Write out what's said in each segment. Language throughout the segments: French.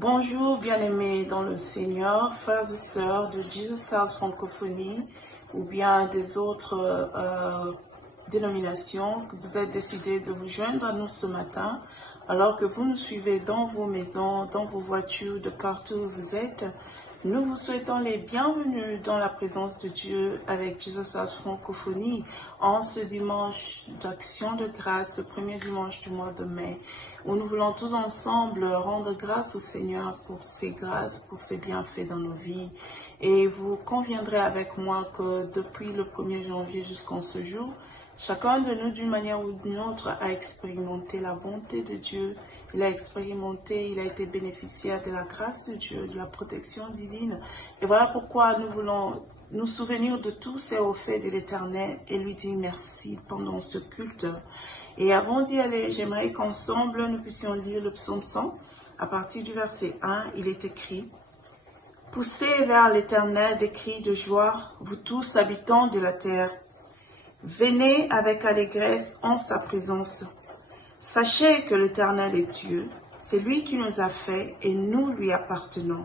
Bonjour bien-aimés dans le Seigneur, frères et sœurs de Jesus House Francophonie ou bien des autres dénominations que vous êtes décidés de vous joindre à nous ce matin alors que vous nous suivez dans vos maisons, dans vos voitures, de partout où vous êtes. Nous vous souhaitons les bienvenus dans la présence de Dieu avec Jesus House Francophonie en ce dimanche d'action de grâce, ce premier dimanche du mois de mai, où nous voulons tous ensemble rendre grâce au Seigneur pour ses grâces, pour ses bienfaits dans nos vies. Et vous conviendrez avec moi que depuis le 1er janvier jusqu'en ce jour, chacun de nous, d'une manière ou d'une autre, a expérimenté la bonté de Dieu. Il a expérimenté, il a été bénéficiaire de la grâce de Dieu, de la protection divine. Et voilà pourquoi nous voulons nous souvenir de tous ces hauts faits de l'Éternel et lui dire merci pendant ce culte. Et avant d'y aller, j'aimerais qu'ensemble nous puissions lire le psaume 100. À partir du verset 1, il est écrit: « Poussez vers l'Éternel des cris de joie, vous tous habitants de la terre. Venez avec allégresse en sa présence. Sachez que l'Éternel est Dieu, c'est lui qui nous a fait et nous lui appartenons.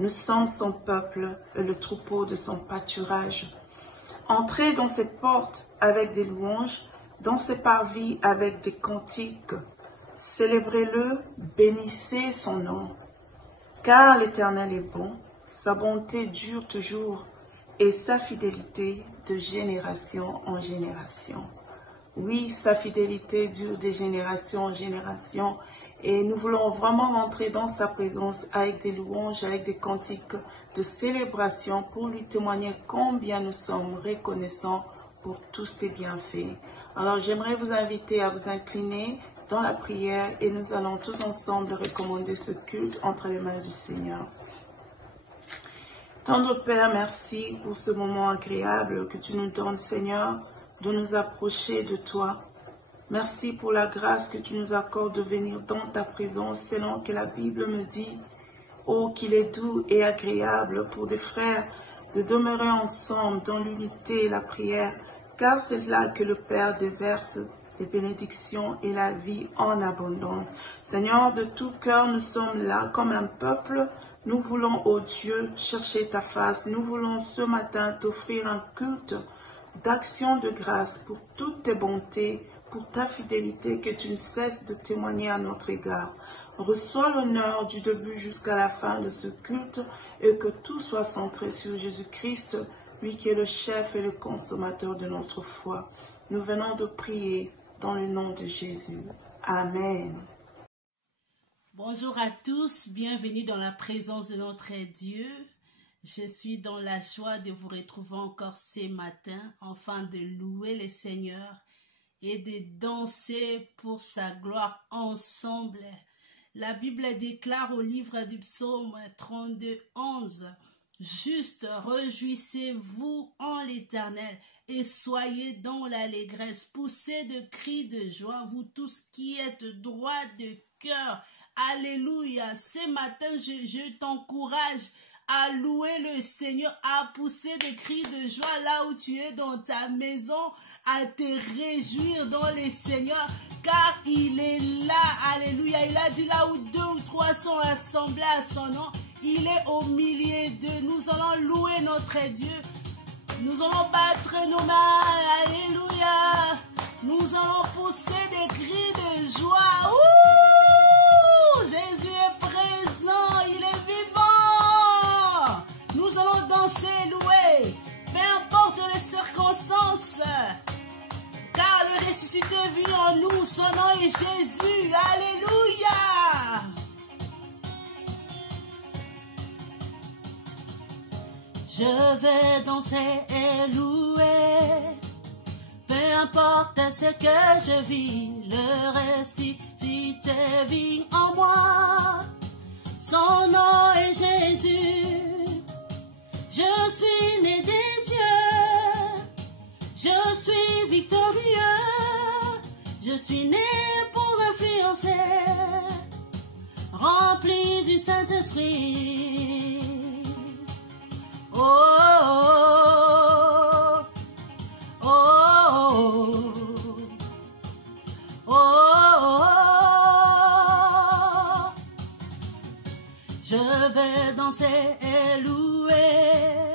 Nous sommes son peuple et le troupeau de son pâturage. Entrez dans ses portes avec des louanges, dans ses parvis avec des cantiques. Célébrez-le, bénissez son nom. Car l'Éternel est bon, sa bonté dure toujours et sa fidélité de génération en génération. » Oui, sa fidélité dure de génération en génération et nous voulons vraiment rentrer dans sa présence avec des louanges, avec des cantiques de célébration pour lui témoigner combien nous sommes reconnaissants pour tous ses bienfaits. Alors j'aimerais vous inviter à vous incliner dans la prière et nous allons tous ensemble recommander ce culte entre les mains du Seigneur. Tendre Père, merci pour ce moment agréable que tu nous donnes, Seigneur, de nous approcher de toi. Merci pour la grâce que tu nous accordes de venir dans ta présence, selon que la Bible me dit, oh, qu'il est doux et agréable pour des frères de demeurer ensemble dans l'unité et la prière, car c'est là que le Père déverse les bénédictions et la vie en abondance. Seigneur, de tout cœur, nous sommes là comme un peuple. Nous voulons, ô Dieu, chercher ta face. Nous voulons ce matin t'offrir un culte d'action de grâce pour toutes tes bontés, pour ta fidélité que tu ne cesses de témoigner à notre égard. Reçois l'honneur du début jusqu'à la fin de ce culte et que tout soit centré sur Jésus-Christ, lui qui est le chef et le consommateur de notre foi. Nous venons de prier dans le nom de Jésus. Amen. Bonjour à tous, bienvenue dans la présence de notre Dieu. Je suis dans la joie de vous retrouver encore ce matin, afin de louer le Seigneur et de danser pour sa gloire ensemble. La Bible déclare au livre du psaume 32, 11, « Juste réjouissez-vous en l'Éternel et soyez dans l'allégresse. Poussez de cris de joie, vous tous qui êtes droits de cœur. » Alléluia. Ce matin, je t'encourage à louer le Seigneur, à pousser des cris de joie là où tu es dans ta maison, à te réjouir dans le Seigneur, car il est là. Alléluia. Il a dit là où 2 ou 3 sont assemblés à son nom, il est au milieu d'eux. Nous allons louer notre Dieu. Nous allons battre nos mains. Alléluia. Nous allons pousser des cris de joie. Ouh! Jésus est présent. Il est vivant. Nous allons danser, louer. Peu importe les circonstances. Car le ressuscité vit en nous. Son nom est Jésus. Alléluia. Je vais danser et louer, peu importe ce que je vis, le ressuscité vit en moi. Son nom est Jésus, je suis né des dieux, je suis victorieux, je suis né pour influencer, rempli du Saint-Esprit. Oh, oh, oh, oh, oh, oh, oh. Je vais danser et louer.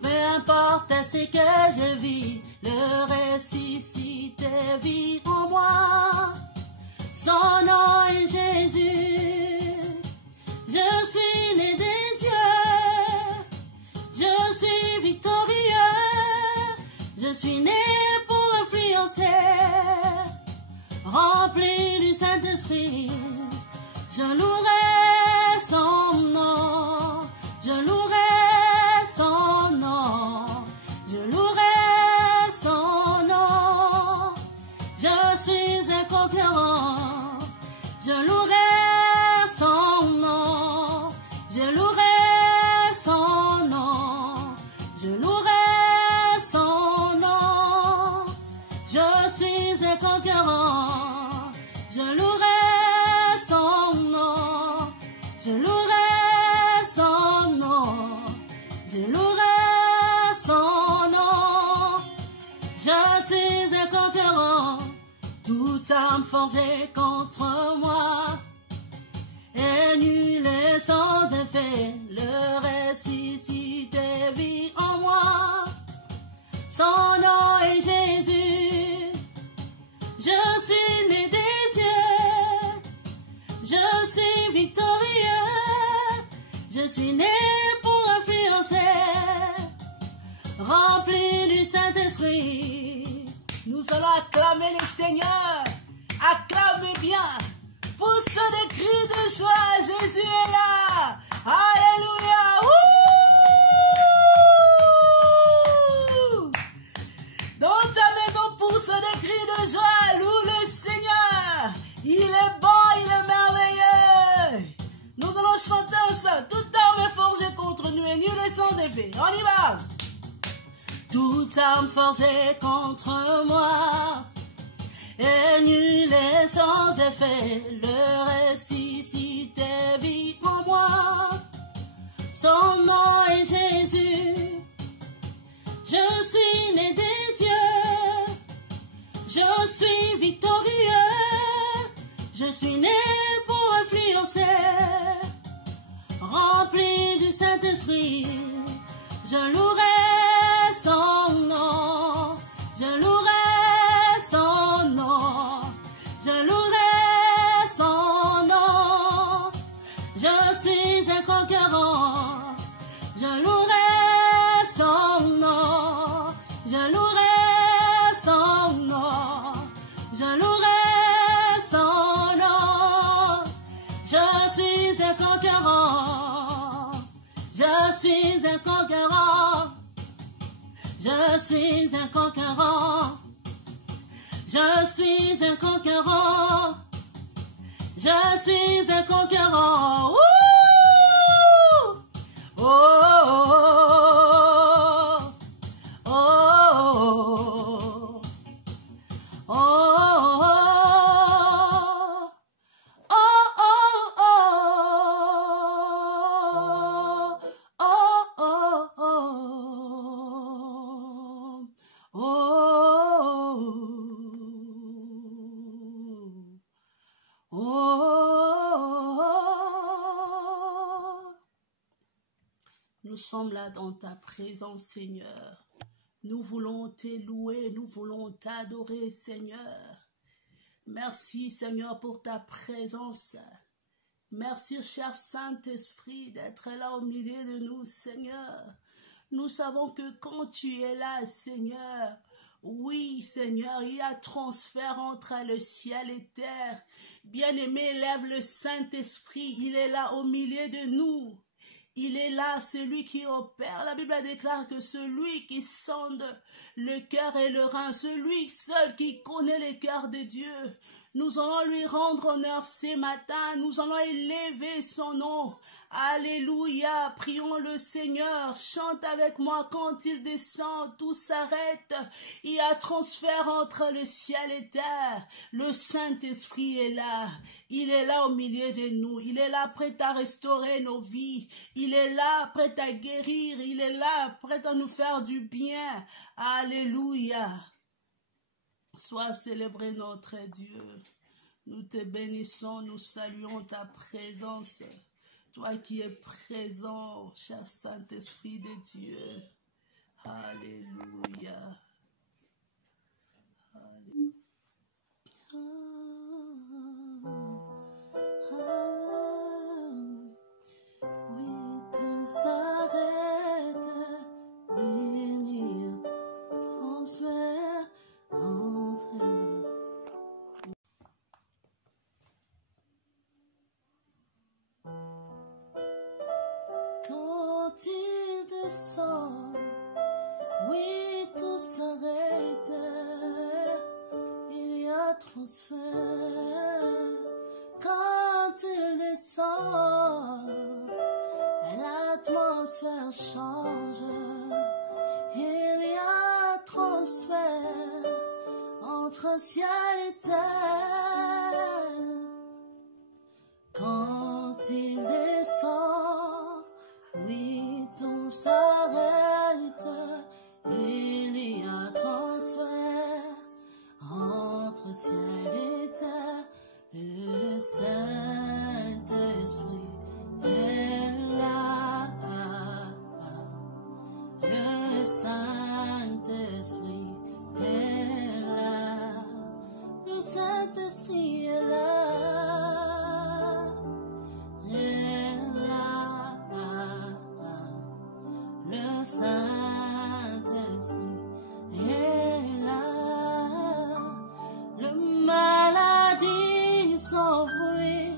Peu importe ce que je vis, le ressuscité vit en moi. Son nom est Jésus. Je suis né de Dieu. Je suis victorieux. Je suis né pour influencer. Rempli du Saint-Esprit, je louerai son nom. Je louerai son nom. Je louerai son nom. Je suis un conquérant. Je louerai son nom. Je louerai son nom. Je louerai son nom. Je suis un conquérant. Je louerai son nom. Je louerai son nom. Je louerai son nom. Je suis un conquérant. Toute âme forgée contre moi est nulle et sans effet. Le ressuscité vit en moi. Son nom est Jésus. Je suis né des dieux. Je suis victorieux. Je suis né pour influencer. Rempli du Saint-Esprit. Nous allons acclamer le Seigneur. Acclamez bien. Pousse des cris de joie. Jésus est là. Alléluia. Ouh! Dans ta maison, pousse des cris de joie. Loue le Seigneur. Il est bon, il est merveilleux. Nous allons chanter ensemble. Toute arme est forgée contre nous et nul est sans effet. On y va. Toute arme forgée contre moi est nulle et sans effet. Le ressuscité vit en moi. Son nom est Jésus. Je suis né des dieux. Je suis victorieux. Je suis né pour influencer. Rempli du Saint-Esprit. Je louerai son nom. Je louerai son nom. Je louerai son nom. Je suis un conquérant. Je louerai son nom. Je louerai son nom. Je louerai son nom. Je suis un conquérant. Je suis un conquérant. Je suis un conquérant. Je suis un conquérant. Je suis un conquérant. Ouh! Oh, oh, oh, oh, oh, nous sommes là dans ta présence, Seigneur. Nous voulons te louer, nous voulons t'adorer, Seigneur. Merci, Seigneur, pour ta présence. Merci, cher Saint-Esprit, d'être là au milieu de nous, Seigneur. Nous savons que quand tu es là, Seigneur, oui, Seigneur, il y a transfert entre le ciel et terre. Bien-aimé, lève le Saint-Esprit, il est là au milieu de nous. Il est là, celui qui opère. La Bible déclare que celui qui sonde le cœur et le rein, celui seul qui connaît le cœur de Dieu, nous allons lui rendre honneur ce matin. Nous allons élever son nom. Alléluia, prions le Seigneur, chante avec moi quand il descend, tout s'arrête, il y a transfert entre le ciel et terre, le Saint-Esprit est là, il est là au milieu de nous, il est là prêt à restaurer nos vies, il est là prêt à guérir, il est là prêt à nous faire du bien, alléluia, sois célébré notre Dieu, nous te bénissons, nous saluons ta présence. toi qui es présent, cher Saint-Esprit de Dieu. Alléluia. Oui, tout s'arrête, venir transfert entre. Quand il descend, oui, tout s'arrête, il y a transfert. Quand il descend, l'atmosphère change, il y a transfert entre ciel et terre. Quand il descend, oui, tout s'arrête, il y a transfert entre ciel et terre. Le Saint-Esprit est là, le Saint-Esprit est là, le Saint-Esprit est là. Le Saint-Esprit est là. Le maladie s'enfuit,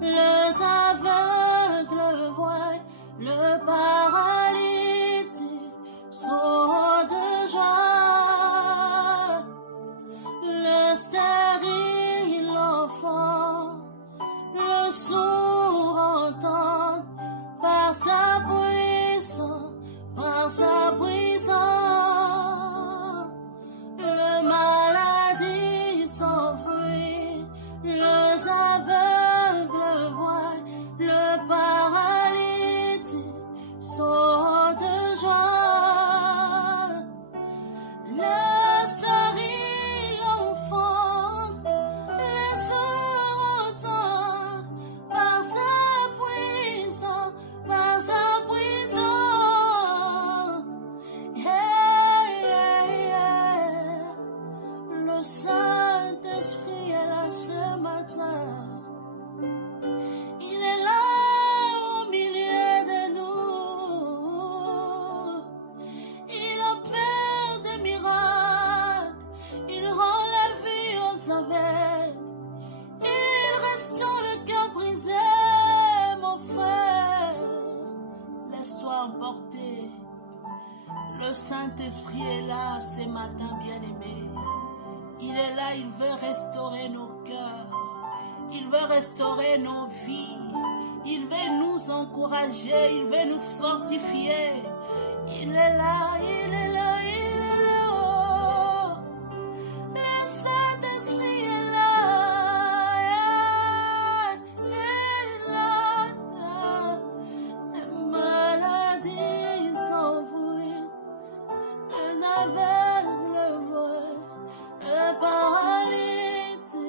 les aveugles voient, le paralytique saute de joie, le stérile enfant, le sourd entend par sa puissance. Par sa puissance, le maladie s'enfuit, les aveugles voient, le paralytique saute de joie, le stérile enfant, les sourds entendent, par sa puissance, par sa puissance. Le Saint-Esprit est là ce matin. Il est là au milieu de nous. Il opère des miracles. Il rend la vie aux aveugles. Il restaure le cœur brisé, mon frère. Laisse-toi emporter. Le Saint-Esprit est là ce matin, bien-aimé. Il est là, il veut restaurer nos cœurs. Il veut restaurer nos vies. Il veut nous encourager. Il veut nous fortifier. Il est là, il est là, il est là. Le Saint-Esprit est là. Il est là. Les maladies s'enfuient. Les aveugles voient. Le paralytique,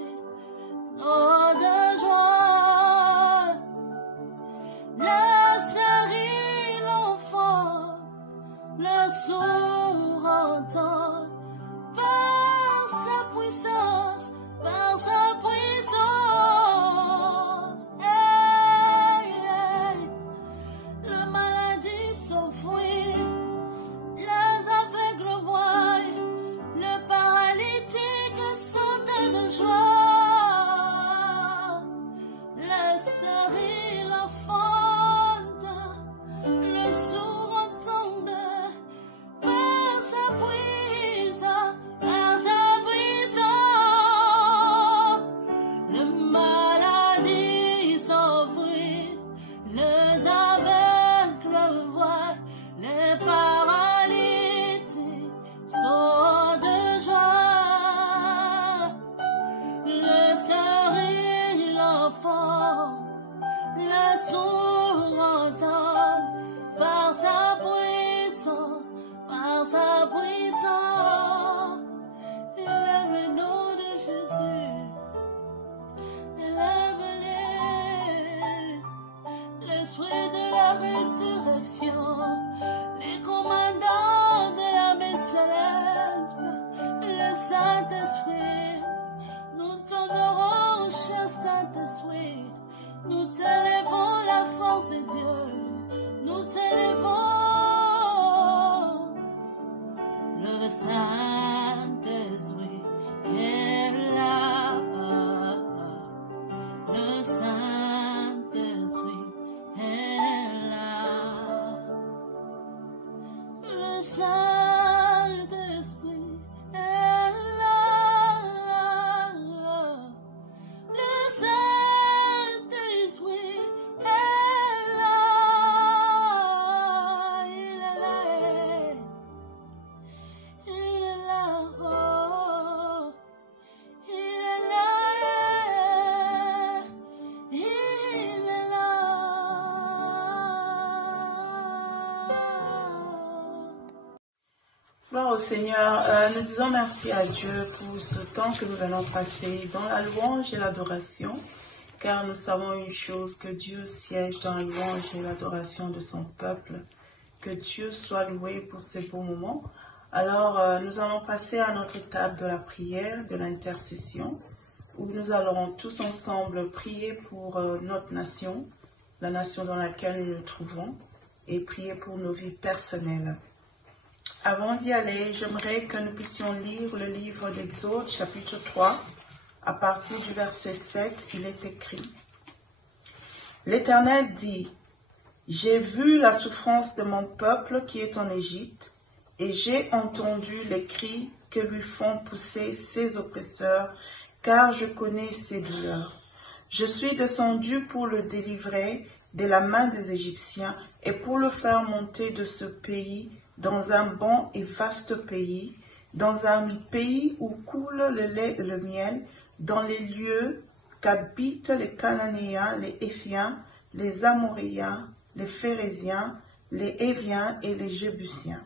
oh de joie, le stérile enfant, le sourd entend, par sa puissance, par sa puissance. Hey, hey. Le maladie s'enfuit, les aveugles voient, le paralytique saute de joie, le stérile enfante, le sourd entende, Saint-Esprit de la résurrection, les commandants de la messe céleste, le Saint-Esprit, nous t'honorons, cher Saint-Esprit, nous t'élevons la force de Dieu, nous t'élevons le Saint-Esprit est là, le Saint-Esprit est là, le Saint-Esprit est là, le Saint-Esprit est là, il est là. Il est là, oh, il est là, il est là. Gloire au Seigneur, nous disons merci à Dieu pour ce temps que nous allons passer dans la louange et l'adoration, car nous savons une chose, que Dieu siège dans la louange et l'adoration de son peuple. Que Dieu soit loué pour ces beaux moments. Alors, nous allons passer à notre étape de la prière, de l'intercession, où nous allons tous ensemble prier pour notre nation, la nation dans laquelle nous nous trouvons, et prier pour nos vies personnelles. Avant d'y aller, j'aimerais que nous puissions lire le livre d'Exode, chapitre 3, à partir du verset 7, il est écrit « L'Éternel dit, j'ai vu la souffrance de mon peuple qui est en Égypte, et j'ai entendu les cris que lui font pousser ses oppresseurs, car je connais ses douleurs. Je suis descendu pour le délivrer de la main des Égyptiens et pour le faire monter de ce pays dans un bon et vaste pays, dans un pays où coule le lait et le miel, dans les lieux qu'habitent les Cananéens, les Éphiens, les Amoréens, les Phérésiens, les Héviens et les Jébusiens.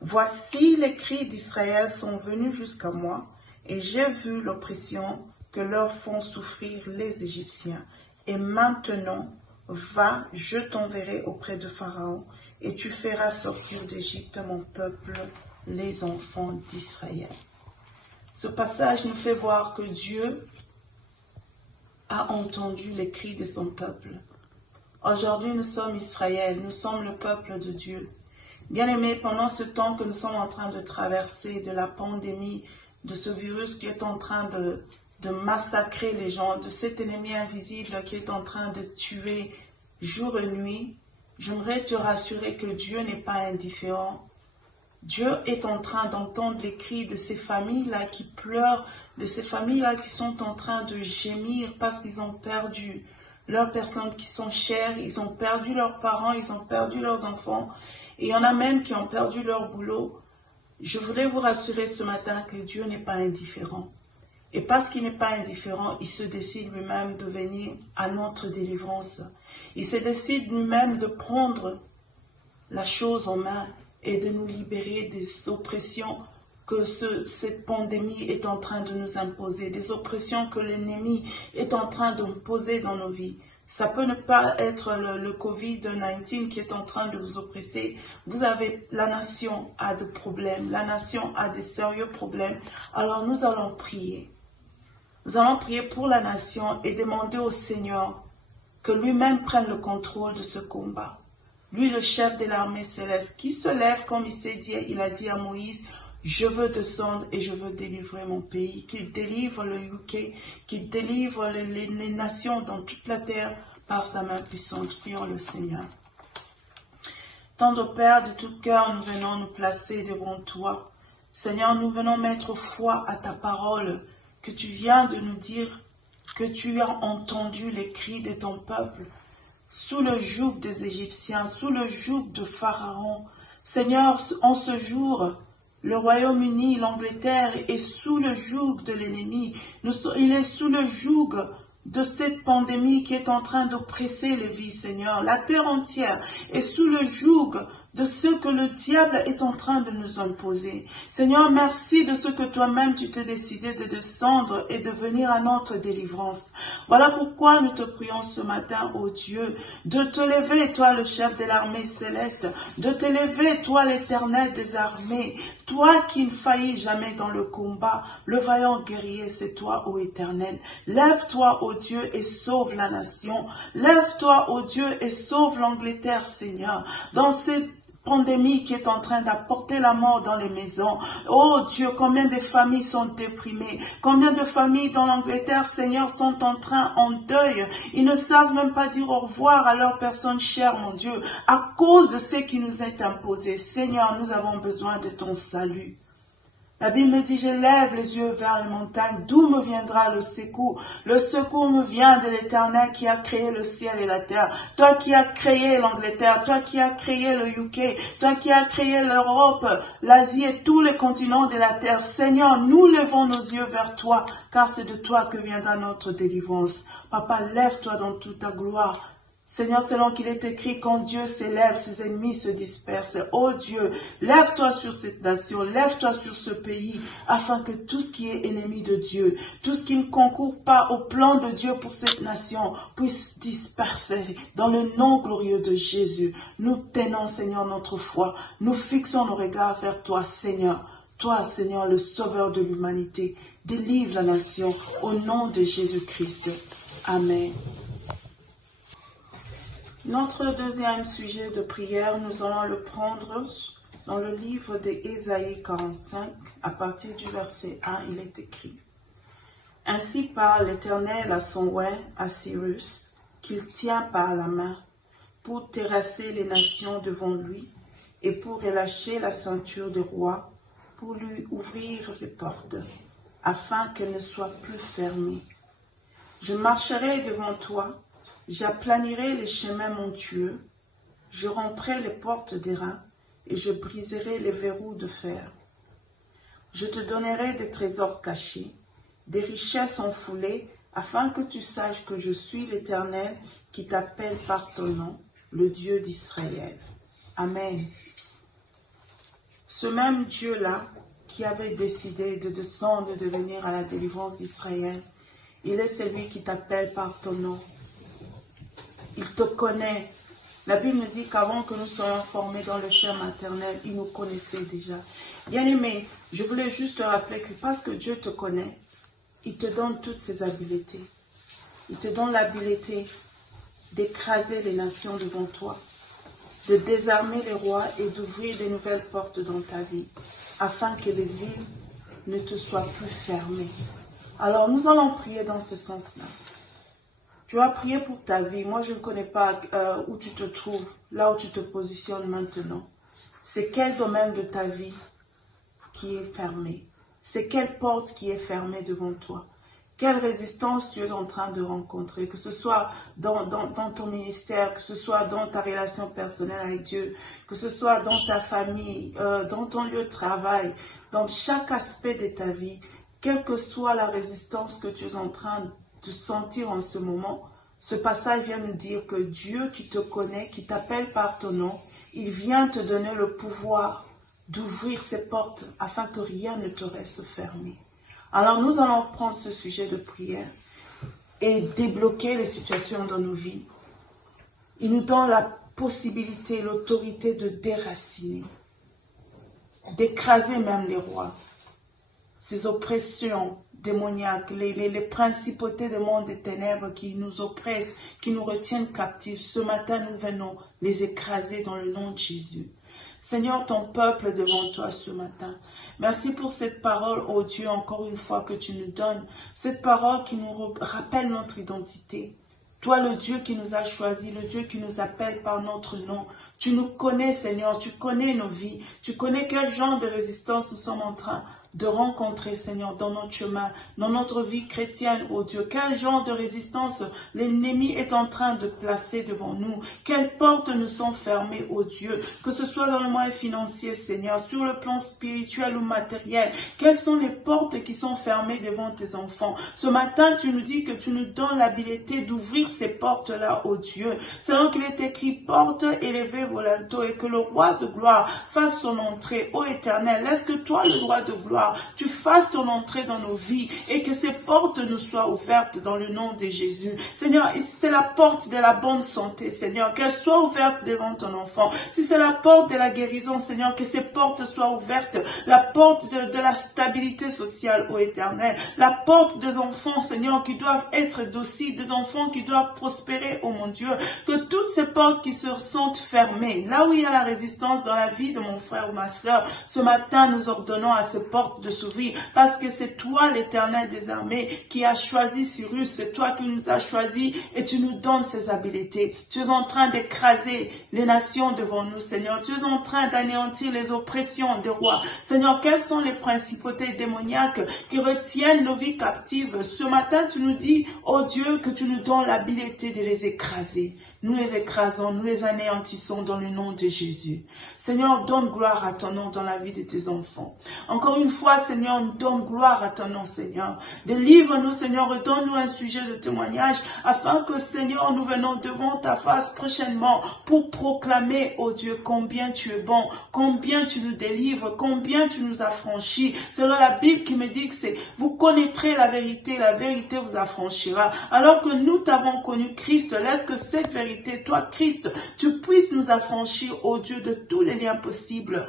Voici les cris d'Israël sont venus jusqu'à moi, et j'ai vu l'oppression que leur font souffrir les Égyptiens. Et maintenant, va, je t'enverrai auprès de Pharaon, et tu feras sortir d'Égypte mon peuple, les enfants d'Israël. Ce passage nous fait voir que Dieu a entendu les cris de son peuple. Aujourd'hui, nous sommes Israël, nous sommes le peuple de Dieu. Bien-aimés, pendant ce temps que nous sommes en train de traverser de la pandémie, de ce virus qui est en train de massacrer les gens, de cet ennemi invisible qui est en train de tuer jour et nuit, j'aimerais te rassurer que Dieu n'est pas indifférent. Dieu est en train d'entendre les cris de ces familles-là qui pleurent, de ces familles-là qui sont en train de gémir parce qu'ils ont perdu leurs personnes qui sont chères, ils ont perdu leurs parents, ils ont perdu leurs enfants, et il y en a même qui ont perdu leur boulot. Je voudrais vous rassurer ce matin que Dieu n'est pas indifférent. Et parce qu'il n'est pas indifférent, il se décide lui-même de venir à notre délivrance. Il se décide lui-même de prendre la chose en main et de nous libérer des oppressions que cette pandémie est en train de nous imposer, des oppressions que l'ennemi est en train d'imposer dans nos vies. Ça peut ne pas être le Covid-19 qui est en train de vous oppresser. La nation a des problèmes, la nation a des sérieux problèmes. Alors nous allons prier. Nous allons prier pour la nation et demander au Seigneur que lui-même prenne le contrôle de ce combat. Lui, le chef de l'armée céleste, qui se lève comme il a dit à Moïse, je veux descendre et je veux délivrer mon pays, qu'il délivre le UK, qu'il délivre les nations dans toute la terre par sa main puissante. Prions le Seigneur. Tendre Père, de tout cœur, nous venons nous placer devant toi. Seigneur, nous venons mettre foi à ta parole, que tu viens de nous dire que tu as entendu les cris de ton peuple, sous le joug des Égyptiens, sous le joug de Pharaon. Seigneur, en ce jour, le Royaume-Uni, l'Angleterre est sous le joug de l'ennemi. Il est sous le joug de cette pandémie qui est en train d'oppresser les vies, Seigneur. La terre entière est sous le joug de ce que le diable est en train de nous imposer. Seigneur, merci de ce que toi-même tu t'es décidé de descendre et de venir à notre délivrance. Voilà pourquoi nous te prions ce matin, ô Dieu, de te lever, toi le chef de l'armée céleste, de te lever, toi l'Éternel des armées, toi qui ne faillis jamais dans le combat, le vaillant guerrier, c'est toi, ô Éternel. Lève-toi, ô Dieu, et sauve la nation. Lève-toi, ô Dieu, et sauve l'Angleterre, Seigneur, dans cette pandémie qui est en train d'apporter la mort dans les maisons. Oh Dieu, combien de familles sont déprimées, combien de familles dans l'Angleterre, Seigneur, sont en deuil. Ils ne savent même pas dire au revoir à leur personne chère, mon Dieu, à cause de ce qui nous est imposé. Seigneur, nous avons besoin de ton salut. La Bible me dit, je lève les yeux vers les montagnes, d'où me viendra le secours? Le secours me vient de l'Éternel qui a créé le ciel et la terre. Toi qui as créé l'Angleterre, toi qui as créé le UK, toi qui as créé l'Europe, l'Asie et tous les continents de la terre. Seigneur, nous levons nos yeux vers toi, car c'est de toi que viendra notre délivrance. Papa, lève-toi dans toute ta gloire. Seigneur, selon qu'il est écrit, quand Dieu s'élève, ses ennemis se dispersent. Oh Dieu, lève-toi sur cette nation, lève-toi sur ce pays, afin que tout ce qui est ennemi de Dieu, tout ce qui ne concourt pas au plan de Dieu pour cette nation, puisse disperser dans le nom glorieux de Jésus. Nous tenons, Seigneur, notre foi. Nous fixons nos regards vers toi, Seigneur. Toi, Seigneur, le sauveur de l'humanité, délivre la nation au nom de Jésus-Christ. Amen. Notre deuxième sujet de prière, nous allons le prendre dans le livre d'Ésaïe 45, à partir du verset 1, il est écrit. Ainsi parle l'Éternel à son roi, à Cyrus, qu'il tient par la main, pour terrasser les nations devant lui, et pour relâcher la ceinture des rois, pour lui ouvrir les portes, afin qu'elles ne soient plus fermées. Je marcherai devant toi, j'aplanirai les chemins montueux, je romprai les portes d'airain et je briserai les verrous de fer. Je te donnerai des trésors cachés, des richesses enfoulées, afin que tu saches que je suis l'Éternel qui t'appelle par ton nom, le Dieu d'Israël. Amen. Ce même Dieu-là, qui avait décidé de descendre et de venir à la délivrance d'Israël, il est celui qui t'appelle par ton nom. Il te connaît. La Bible me dit qu'avant que nous soyons formés dans le sein maternel, il nous connaissait déjà. Bien-aimé, je voulais juste te rappeler que parce que Dieu te connaît, il te donne toutes ses habiletés. Il te donne l'habileté d'écraser les nations devant toi, de désarmer les rois et d'ouvrir de nouvelles portes dans ta vie, afin que les villes ne te soient plus fermées. Alors nous allons prier dans ce sens-là. Tu as prié pour ta vie. Moi, je ne connais pas où tu te trouves, là où tu te positionnes maintenant. C'est quel domaine de ta vie qui est fermé? C'est quelle porte qui est fermée devant toi? Quelle résistance tu es en train de rencontrer? Que ce soit dans ton ministère, que ce soit dans ta relation personnelle avec Dieu, que ce soit dans ta famille, dans ton lieu de travail, dans chaque aspect de ta vie, quelle que soit la résistance que tu es en train de sentir en ce moment, ce passage vient nous dire que Dieu qui te connaît, qui t'appelle par ton nom, il vient te donner le pouvoir d'ouvrir ses portes afin que rien ne te reste fermé. Alors nous allons prendre ce sujet de prière et débloquer les situations dans nos vies. Il nous donne la possibilité, l'autorité de déraciner, d'écraser même les rois, ces oppressions démoniaques, les principautés des mondes des ténèbres qui nous oppressent, qui nous retiennent captifs. Ce matin, nous venons les écraser dans le nom de Jésus. Seigneur, ton peuple est devant toi ce matin. Merci pour cette parole, ô Dieu, encore une fois que tu nous donnes. Cette parole qui nous rappelle notre identité. Toi, le Dieu qui nous a choisis, le Dieu qui nous appelle par notre nom. Tu nous connais, Seigneur, tu connais nos vies. Tu connais quel genre de résistance nous sommes en train de rencontrer, Seigneur, dans notre chemin, dans notre vie chrétienne, oh Dieu. Quel genre de résistance l'ennemi est en train de placer devant nous. Quelles portes nous sont fermées, oh Dieu, que ce soit dans le moyen financier, Seigneur, sur le plan spirituel ou matériel. Quelles sont les portes qui sont fermées devant tes enfants? Ce matin, tu nous dis que tu nous donnes l'habileté d'ouvrir ces portes-là, oh Dieu. Selon qu'il est écrit, porte élevée volonto, et que le roi de gloire fasse son entrée, ô Éternel. Laisse que toi, le roi de gloire, tu fasses ton entrée dans nos vies et que ces portes nous soient ouvertes dans le nom de Jésus. Seigneur, si c'est la porte de la bonne santé, Seigneur, qu'elle soit ouverte devant ton enfant. Si c'est la porte de la guérison, Seigneur, que ces portes soient ouvertes. La porte de la stabilité sociale, ô Éternel. La porte des enfants, Seigneur, qui doivent être dociles, des enfants qui doivent prospérer, ô mon Dieu. Que toutes ces portes qui se sont fermées, là où il y a la résistance dans la vie de mon frère ou ma soeur, ce matin, nous ordonnons à ces portes de s'ouvrir, parce que c'est toi, l'Éternel des armées, qui a choisi Cyrus, c'est toi qui nous as choisis et tu nous donnes ces habiletés. Tu es en train d'écraser les nations devant nous, Seigneur. Tu es en train d'anéantir les oppressions des rois. Seigneur, quelles sont les principautés démoniaques qui retiennent nos vies captives? Ce matin, tu nous dis, oh Dieu, que tu nous donnes l'habileté de les écraser. Nous les écrasons, nous les anéantissons dans le nom de Jésus. Seigneur, donne gloire à ton nom dans la vie de tes enfants. Encore une fois, Seigneur, donne gloire à ton nom, Seigneur. Délivre-nous, Seigneur, redonne-nous un sujet de témoignage, afin que, Seigneur, nous venons devant ta face prochainement pour proclamer, oh Dieu, combien tu es bon, combien tu nous délivres, combien tu nous as franchis. Selon la Bible qui me dit que c'est, vous connaîtrez la vérité vous affranchira. Alors que nous t'avons connu, Christ, laisse que cette vérité, toi, Christ, tu puisses nous affranchir, ô Dieu, de tous les liens possibles,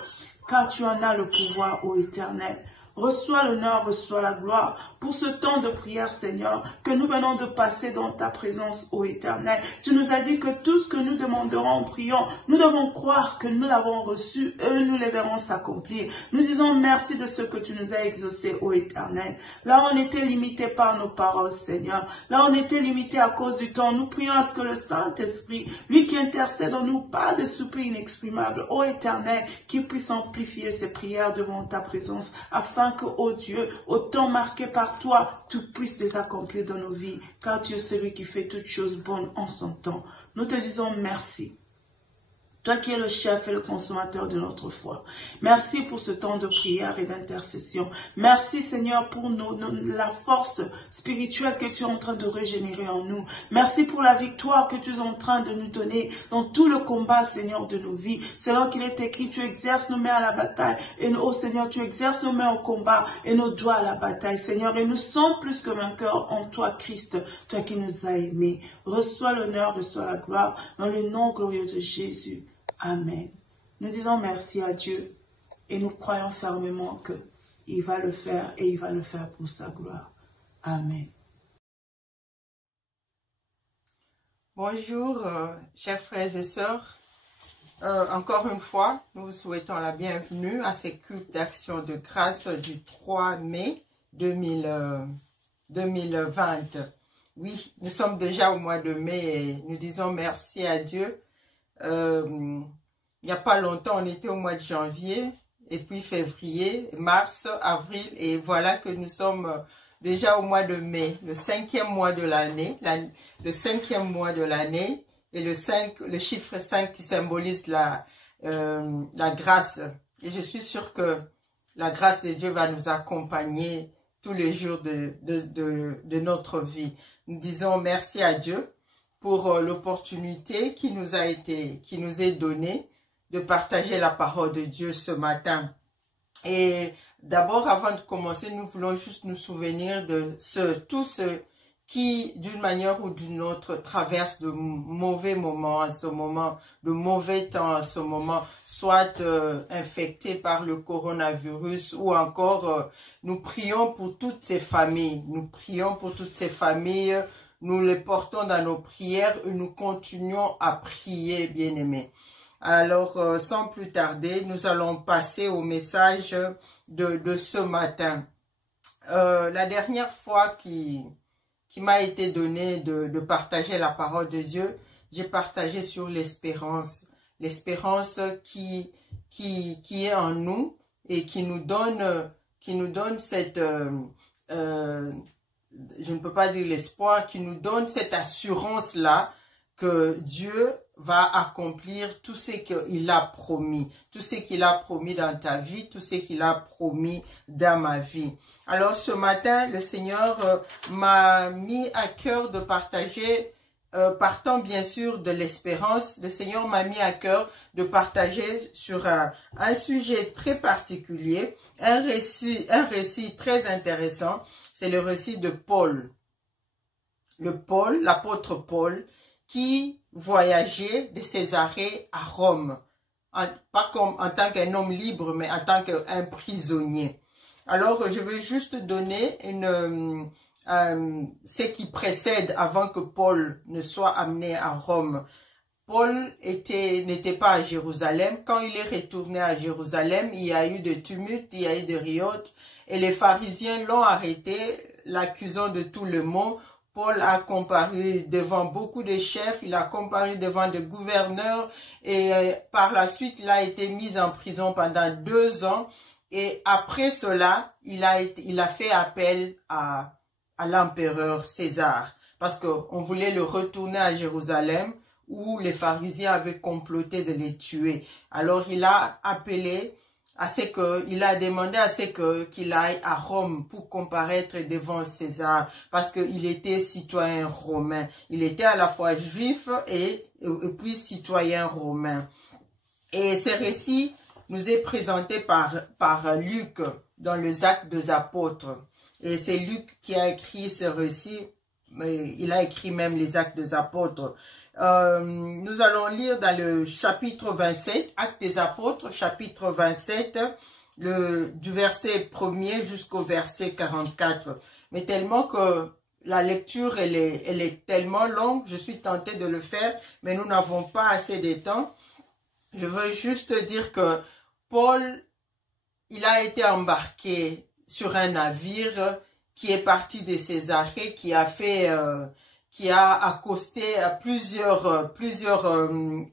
car tu en as le pouvoir, ô Éternel. Reçois l'honneur, reçois la gloire pour ce temps de prière, Seigneur, que nous venons de passer dans ta présence, ô Éternel. Tu nous as dit que tout ce que nous demanderons en priant, nous devons croire que nous l'avons reçu et nous les verrons s'accomplir. Nous disons merci de ce que tu nous as exaucé, ô Éternel. Là, on était limité par nos paroles, Seigneur. Là, on était limité à cause du temps. Nous prions à ce que le Saint-Esprit, lui qui intercède en nous, par des soupirs inexprimables, ô Éternel, qu'il puisse amplifier ses prières devant ta présence, afin que, ô Dieu, au temps marqué par toi, tu puisses les accomplir dans nos vies, car tu es celui qui fait toutes choses bonnes en son temps. Nous te disons merci. Toi qui es le chef et le consommateur de notre foi. Merci pour ce temps de prière et d'intercession. Merci Seigneur pour la force spirituelle que tu es en train de régénérer en nous. Merci pour la victoire que tu es en train de nous donner dans tout le combat, Seigneur, de nos vies. Selon qu'il est écrit, tu exerces nos mains à la bataille. Et oh Seigneur, tu exerces nos mains au combat et nos doigts à la bataille, Seigneur. Et nous sommes plus que vainqueurs en toi, Christ, toi qui nous as aimés. Reçois l'honneur, reçois la gloire dans le nom glorieux de Jésus. Amen. Nous disons merci à Dieu et nous croyons fermement qu'il va le faire et il va le faire pour sa gloire. Amen. Bonjour, chers frères et sœurs. Encore une fois, nous vous souhaitons la bienvenue à ces cultes d'action de grâce du 3 mai 2020. Oui, nous sommes déjà au mois de mai et nous disons merci à Dieu. Il n'y a pas longtemps, on était au mois de janvier, et puis février, mars, avril, et voilà que nous sommes déjà au mois de mai, le 5e mois de l'année, le 5e mois de l'année, et le chiffre 5 qui symbolise la grâce. Et je suis sûre que la grâce de Dieu va nous accompagner tous les jours de notre vie. Nous disons merci à Dieu pour l'opportunité qui nous est donnée de partager la parole de Dieu ce matin. Et d'abord, avant de commencer, nous voulons juste nous souvenir de tous ceux qui, d'une manière ou d'une autre, traversent de mauvais moments en ce moment, de mauvais temps en ce moment, soit infectés par le coronavirus ou encore, nous prions pour toutes ces familles. Nous prions pour toutes ces familles. Nous les portons dans nos prières et nous continuons à prier, bien-aimés. Alors, sans plus tarder, nous allons passer au message de ce matin. La dernière fois qui m'a été donné de partager la parole de Dieu, j'ai partagé sur l'espérance. L'espérance qui est en nous et qui nous donne qui nous donne cette, je ne peux pas dire l'espoir, qui nous donne cette assurance-là que Dieu va accomplir tout ce qu'il a promis, tout ce qu'il a promis dans ta vie, tout ce qu'il a promis dans ma vie. Alors ce matin, le Seigneur m'a mis à cœur de partager, partant bien sûr de l'espérance, le Seigneur m'a mis à cœur de partager sur un sujet très particulier, un récit très intéressant, c'est le récit de Paul. L'apôtre Paul, qui voyageait de Césarée à Rome, pas comme en tant qu'un homme libre, mais en tant qu'un prisonnier. Alors, je veux juste donner ce qui précède avant que Paul ne soit amené à Rome. Paul n'était pas à Jérusalem. Quand il est retourné à Jérusalem, il y a eu de tumultes, il y a eu de riotes, et les pharisiens l'ont arrêté, l'accusant de tout le mot. Paul a comparu devant beaucoup de chefs, il a comparu devant des gouverneurs et par la suite, il a été mis en prison pendant 2 ans. Et après cela, il a fait appel à l'empereur César parce qu'on voulait le retourner à Jérusalem où les pharisiens avaient comploté de les tuer. Alors, il a appelé il a demandé qu'il aille à Rome pour comparaître devant César parce qu'il était citoyen romain. Il était à la fois juif et puis citoyen romain. Et ce récit nous est présenté par Luc dans les Actes des Apôtres. Et c'est Luc qui a écrit ce récit, mais il a écrit même les Actes des Apôtres. Nous allons lire dans le chapitre 27, Actes des Apôtres, chapitre 27, du verset 1er jusqu'au verset 44. Mais tellement que la lecture, elle est tellement longue, je suis tentée de le faire, mais nous n'avons pas assez de temps. Je veux juste dire que Paul, il a été embarqué sur un navire qui est parti de Césarée, qui a accosté à plusieurs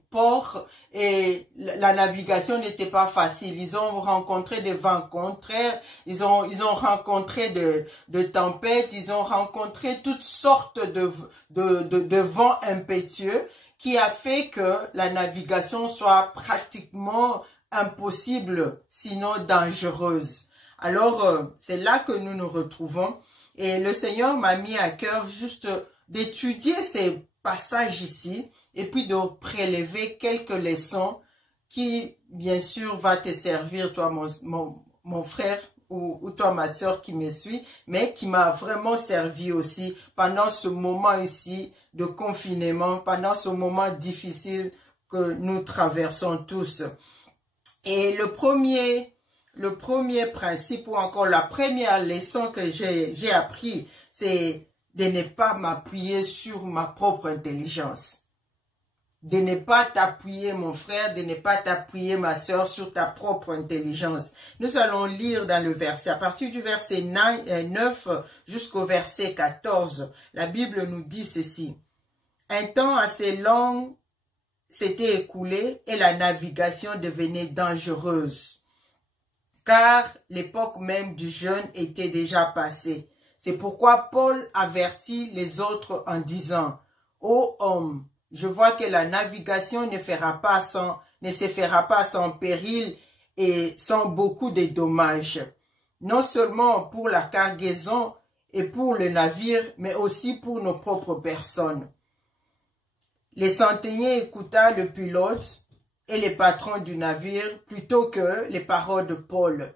ports et la navigation n'était pas facile. Ils ont rencontré des vents contraires, ils ont rencontré de tempêtes, ils ont rencontré toutes sortes de vents impétueux qui a fait que la navigation soit pratiquement impossible, sinon dangereuse. Alors, c'est là que nous nous retrouvons et le Seigneur m'a mis à cœur juste d'étudier ces passages ici et puis de prélever quelques leçons qui, bien sûr, va te servir, toi, mon frère ou toi, ma soeur qui me suit, mais qui m'a vraiment servi aussi pendant ce moment ici de confinement, pendant ce moment difficile que nous traversons tous. Et le premier principe ou encore la première leçon que j'ai appris, c'est de ne pas m'appuyer sur ma propre intelligence. De ne pas t'appuyer, mon frère, de ne pas t'appuyer, ma soeur, sur ta propre intelligence. Nous allons lire dans le verset, à partir du verset 9 jusqu'au verset 14. La Bible nous dit ceci. Un temps assez long s'était écoulé et la navigation devenait dangereuse, car l'époque même du jeûne était déjà passée. C'est pourquoi Paul avertit les autres en disant, « Ô homme, je vois que la navigation ne se fera pas sans péril et sans beaucoup de dommages, non seulement pour la cargaison et pour le navire, mais aussi pour nos propres personnes. » Les centeniers écoutaient le pilote et les patrons du navire plutôt que les paroles de Paul.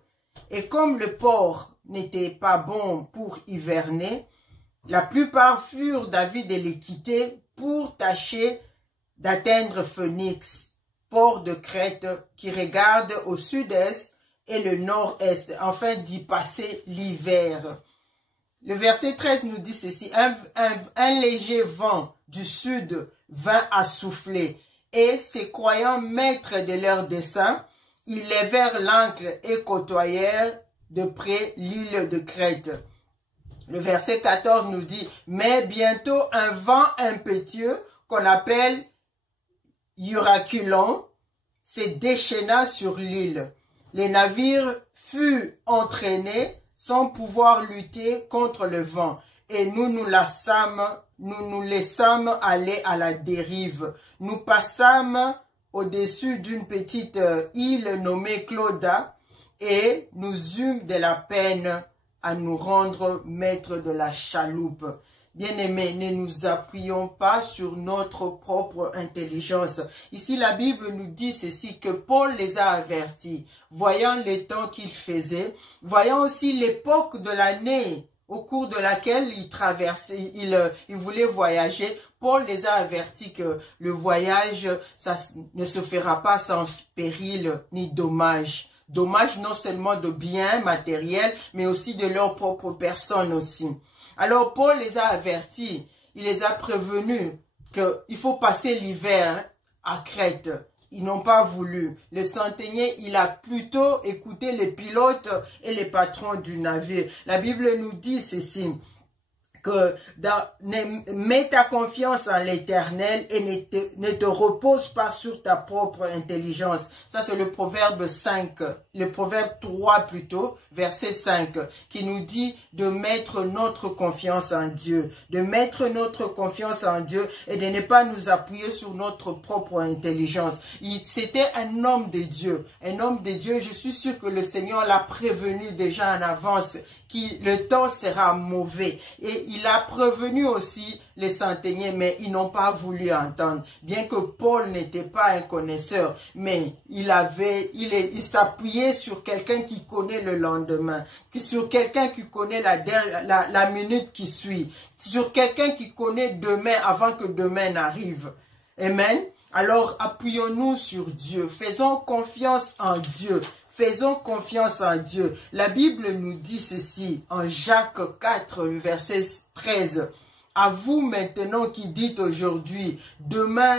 Et comme le port n'était pas bon pour hiverner, la plupart furent d'avis de les quitter pour tâcher d'atteindre Phoenix, port de Crète qui regarde au sud-est et le nord-est, afin d'y passer l'hiver. Le verset 13 nous dit ceci, un léger vent du sud vint à souffler, et se croyant maîtres de leur dessein, ils levèrent l'ancre et côtoyèrent de près l'île de Crète. Le verset 14 nous dit, mais bientôt un vent impétueux qu'on appelle Euraculon se déchaîna sur l'île. Les navires fut entraîné sans pouvoir lutter contre le vent. Et nous nous laissâmes aller à la dérive. Nous passâmes au-dessus d'une petite île nommée Clauda et nous eûmes de la peine à nous rendre maîtres de la chaloupe. Bien-aimés, ne nous appuyons pas sur notre propre intelligence. Ici, la Bible nous dit ceci, que Paul les a avertis, voyant les temps qu'il faisait, voyant aussi l'époque de l'année au cours de laquelle il traversait, il voulait voyager. Paul les a avertis que le voyage, ça ne se fera pas sans péril ni dommage. Dommage non seulement de biens matériels, mais aussi de leur propre personne aussi. Alors Paul les a avertis, il les a prévenus qu'il faut passer l'hiver à Crète. Ils n'ont pas voulu. Le centenier, il a plutôt écouté les pilotes et les patrons du navire. La Bible nous dit ceci, que mets ta confiance en l'Éternel et ne te repose pas sur ta propre intelligence. Ça, c'est le proverbe 5, le proverbe 3 plutôt, verset 5, qui nous dit de mettre notre confiance en Dieu, de mettre notre confiance en Dieu et de ne pas nous appuyer sur notre propre intelligence. C'était un homme de Dieu, je suis sûr que le Seigneur l'a prévenu déjà en avance, le temps sera mauvais. Et il a prévenu aussi les centeniers, mais ils n'ont pas voulu entendre. Bien que Paul n'était pas un connaisseur, mais il s'appuyait sur quelqu'un qui connaît le lendemain, sur quelqu'un qui connaît la minute qui suit, sur quelqu'un qui connaît demain avant que demain n'arrive. Amen. Alors appuyons-nous sur Dieu, faisons confiance en Dieu. Faisons confiance en Dieu. La Bible nous dit ceci en Jacques 4, le verset 13. À vous maintenant qui dites aujourd'hui, demain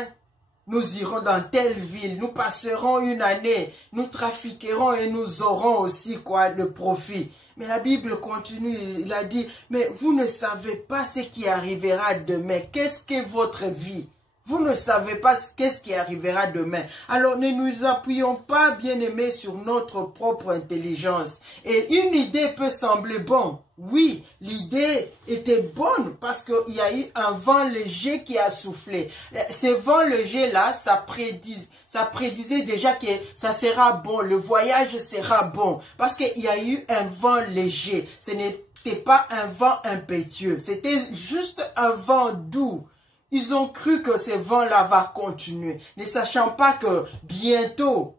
nous irons dans telle ville, nous passerons une année, nous trafiquerons et nous aurons aussi le profit. Mais la Bible continue, il a dit, mais vous ne savez pas ce qui arrivera demain. Qu'est-ce que votre vie? Vous ne savez pas qu'est-ce qui arrivera demain. Alors ne nous appuyons pas, bien-aimés, sur notre propre intelligence. Et une idée peut sembler bonne. Oui, l'idée était bonne parce qu'il y a eu un vent léger qui a soufflé. Ce vent léger-là, ça prédisait déjà que ça sera bon, le voyage sera bon. Parce qu'il y a eu un vent léger. Ce n'était pas un vent impétueux. C'était juste un vent doux. Ils ont cru que ce vent-là va continuer, ne sachant pas que bientôt,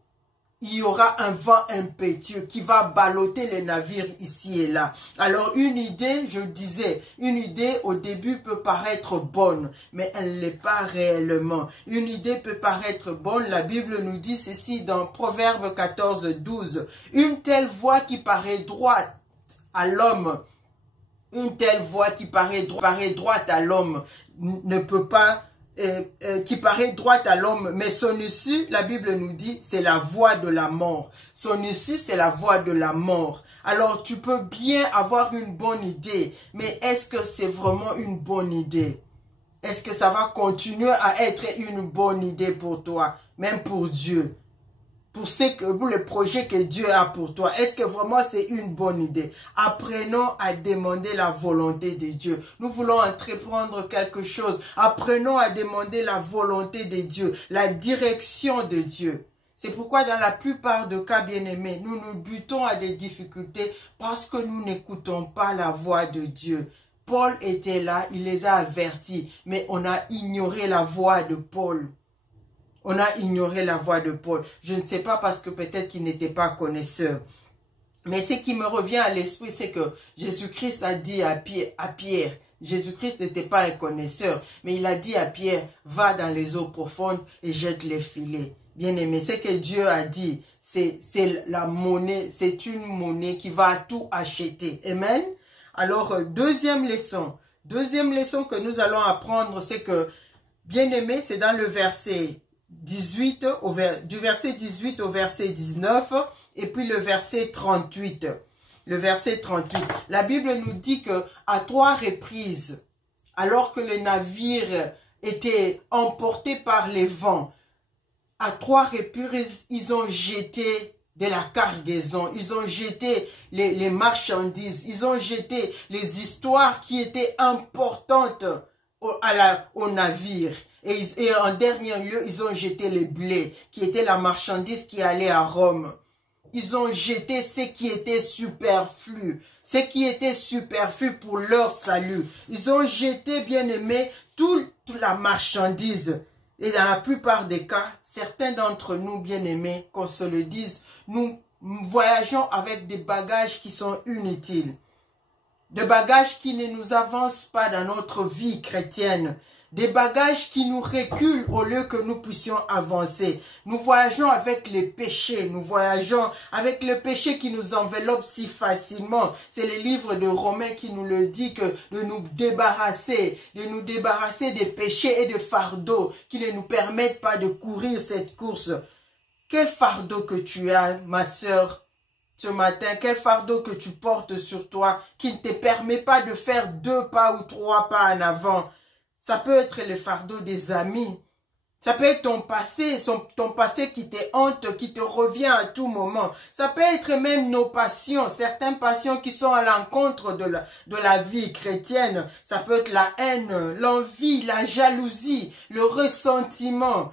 il y aura un vent impétueux qui va balloter les navires ici et là. Alors une idée, je disais, une idée au début peut paraître bonne, mais elle ne l'est pas réellement. Une idée peut paraître bonne, la Bible nous dit ceci dans Proverbe 14, 12. Une telle voie qui paraît droite à l'homme, une telle voie qui paraît droite à l'homme, ne peut pas, qui paraît droite à l'homme, mais son issue, la Bible nous dit, c'est la voie de la mort. Son issue, c'est la voie de la mort. Alors, tu peux bien avoir une bonne idée, mais est-ce que c'est vraiment une bonne idée? Est-ce que ça va continuer à être une bonne idée pour toi, même pour Dieu? Pour le projet que Dieu a pour toi, est-ce que vraiment c'est une bonne idée? Apprenons à demander la volonté de Dieu. Nous voulons entreprendre quelque chose. Apprenons à demander la volonté de Dieu, la direction de Dieu. C'est pourquoi dans la plupart des cas, bien-aimés, nous nous butons à des difficultés parce que nous n'écoutons pas la voix de Dieu. Paul était là, il les a avertis, mais on a ignoré la voix de Paul. On a ignoré la voix de Paul. Je ne sais pas parce que peut-être qu'il n'était pas connaisseur. Mais ce qui me revient à l'esprit, c'est que Jésus-Christ a dit à Pierre, Jésus-Christ n'était pas un connaisseur, mais il a dit à Pierre, va dans les eaux profondes et jette les filets. Bien aimé, ce que Dieu a dit, c'est la monnaie, c'est une monnaie qui va tout acheter. Amen. Alors, deuxième leçon que nous allons apprendre, c'est que, bien aimé, c'est dans le verset 18, du verset 18 au verset 19, et puis le verset 38. Le verset 38. La Bible nous dit que à 3 reprises, alors que le navire était emporté par les vents, à 3 reprises, ils ont jeté de la cargaison, ils ont jeté les marchandises, ils ont jeté les histoires qui étaient importantes au navire. Et en dernier lieu, ils ont jeté les blés, qui étaient la marchandise qui allait à Rome. Ils ont jeté ce qui était superflu, ce qui était superflu pour leur salut. Ils ont jeté, bien aimé, toute la marchandise. Et dans la plupart des cas, certains d'entre nous, bien aimés, qu'on se le dise, nous voyageons avec des bagages qui sont inutiles. Des bagages qui ne nous avancent pas dans notre vie chrétienne. Des bagages qui nous reculent au lieu que nous puissions avancer. Nous voyageons avec les péchés. Nous voyageons avec le péché qui nous enveloppe si facilement. C'est le livre de Romains qui nous le dit, que de nous débarrasser des péchés et des fardeaux qui ne nous permettent pas de courir cette course. Quel fardeau que tu as, ma sœur, ce matin, quel fardeau que tu portes sur toi qui ne te permet pas de faire 2 pas ou 3 pas en avant. Ça peut être le fardeau des amis. Ça peut être ton passé qui te hante, qui te revient à tout moment. Ça peut être même nos passions, certaines passions qui sont à l'encontre de la vie chrétienne. Ça peut être la haine, l'envie, la jalousie, le ressentiment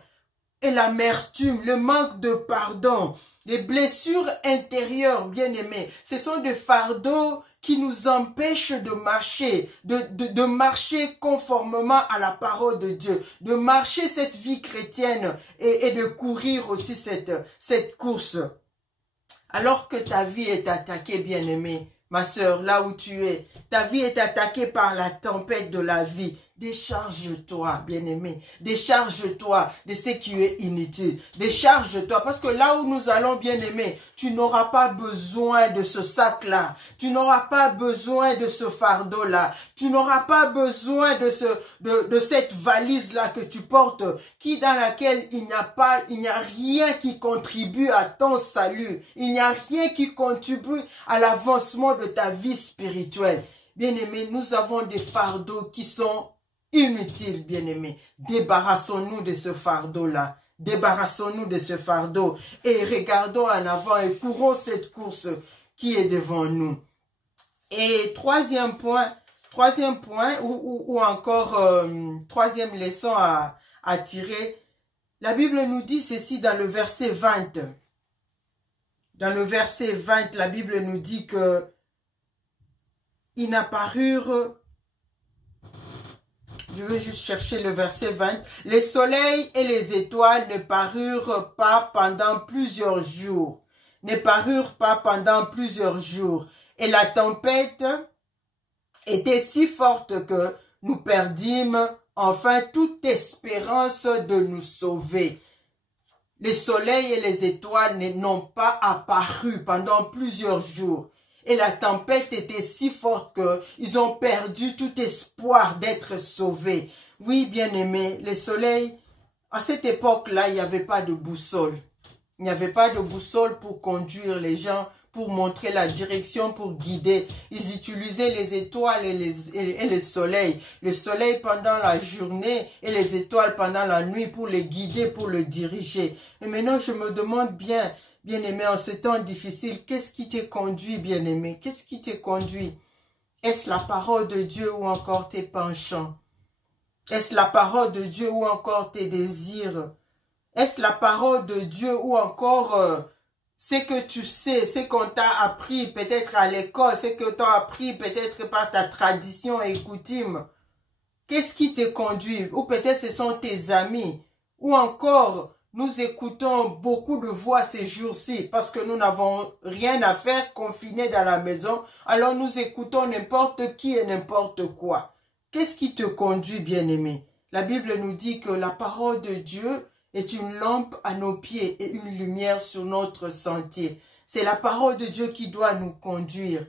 et l'amertume, le manque de pardon. Les blessures intérieures, bien aimées, ce sont des fardeaux qui nous empêchent de marcher, de marcher conformément à la parole de Dieu, de marcher cette vie chrétienne et de courir aussi cette course. Alors que ta vie est attaquée, bien aimée, ma sœur, là où tu es, ta vie est attaquée par la tempête de la vie. Décharge-toi, bien-aimé. Décharge-toi de ce qui est inutile. Décharge-toi. Parce que là où nous allons, bien-aimé, tu n'auras pas besoin de ce sac-là. Tu n'auras pas besoin de ce fardeau-là. Tu n'auras pas besoin de cette valise-là que tu portes, dans laquelle il n'y a rien qui contribue à ton salut. Il n'y a rien qui contribue à l'avancement de ta vie spirituelle. Bien-aimé, nous avons des fardeaux qui sont inutile, bien-aimé. Débarrassons-nous de ce fardeau-là. Débarrassons-nous de ce fardeau et regardons en avant et courons cette course qui est devant nous. Et troisième point ou encore troisième leçon à tirer, la Bible nous dit ceci dans le verset 20. Dans le verset 20, la Bible nous dit que ils n'apparurent. Je vais juste chercher le verset 20. Les soleils et les étoiles ne parurent pas pendant plusieurs jours. Ne parurent pas pendant plusieurs jours. Et la tempête était si forte que nous perdîmes enfin toute espérance de nous sauver. Les soleils et les étoiles n'ont pas apparu pendant plusieurs jours. Et la tempête était si forte qu'ils ont perdu tout espoir d'être sauvés. Oui, bien-aimés, les soleils, à cette époque-là, il n'y avait pas de boussole. Il n'y avait pas de boussole pour conduire les gens, pour montrer la direction, pour guider. Ils utilisaient les étoiles et le soleil. Le soleil pendant la journée et les étoiles pendant la nuit pour les guider, pour le diriger. Et maintenant, je me demande bien-aimé, en ce temps difficile, qu'est-ce qui te conduit, bien-aimé? Qu'est-ce qui te conduit? Est-ce la parole de Dieu ou encore tes penchants? Est-ce la parole de Dieu ou encore tes désirs? Est-ce la parole de Dieu ou encore ce que tu sais, ce qu'on t'a appris peut-être à l'école, ce que t'as appris peut-être par ta tradition et coutume? Qu'est-ce qui te conduit? Ou peut-être ce sont tes amis? Ou encore, nous écoutons beaucoup de voix ces jours-ci parce que nous n'avons rien à faire confinés dans la maison. Alors nous écoutons n'importe qui et n'importe quoi. Qu'est-ce qui te conduit, bien-aimé? La Bible nous dit que la parole de Dieu est une lampe à nos pieds et une lumière sur notre sentier. C'est la parole de Dieu qui doit nous conduire.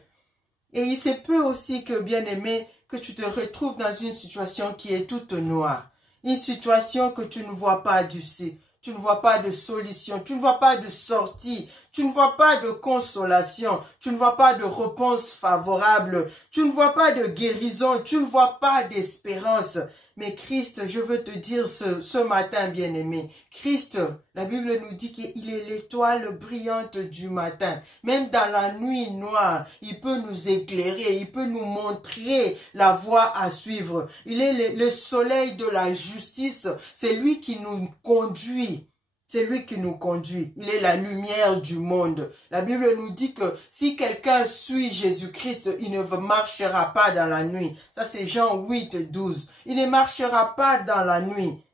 Et il se peut aussi que, bien-aimé, que tu te retrouves dans une situation qui est toute noire. Une situation que tu ne vois pas d'ici. Tu ne vois pas de solution, tu ne vois pas de sortie, tu ne vois pas de consolation, tu ne vois pas de réponse favorable, tu ne vois pas de guérison, tu ne vois pas d'espérance. Mais Christ, je veux te dire ce matin, bien-aimé, Christ, la Bible nous dit qu'il est l'étoile brillante du matin. Même dans la nuit noire, il peut nous éclairer, il peut nous montrer la voie à suivre. Il est le soleil de la justice, c'est lui qui nous conduit. C'est lui qui nous conduit. Il est la lumière du monde. La Bible nous dit que si quelqu'un suit Jésus-Christ, il ne marchera pas dans la nuit. Ça, c'est Jean 8, 12. Il ne marchera pas dans la nuit.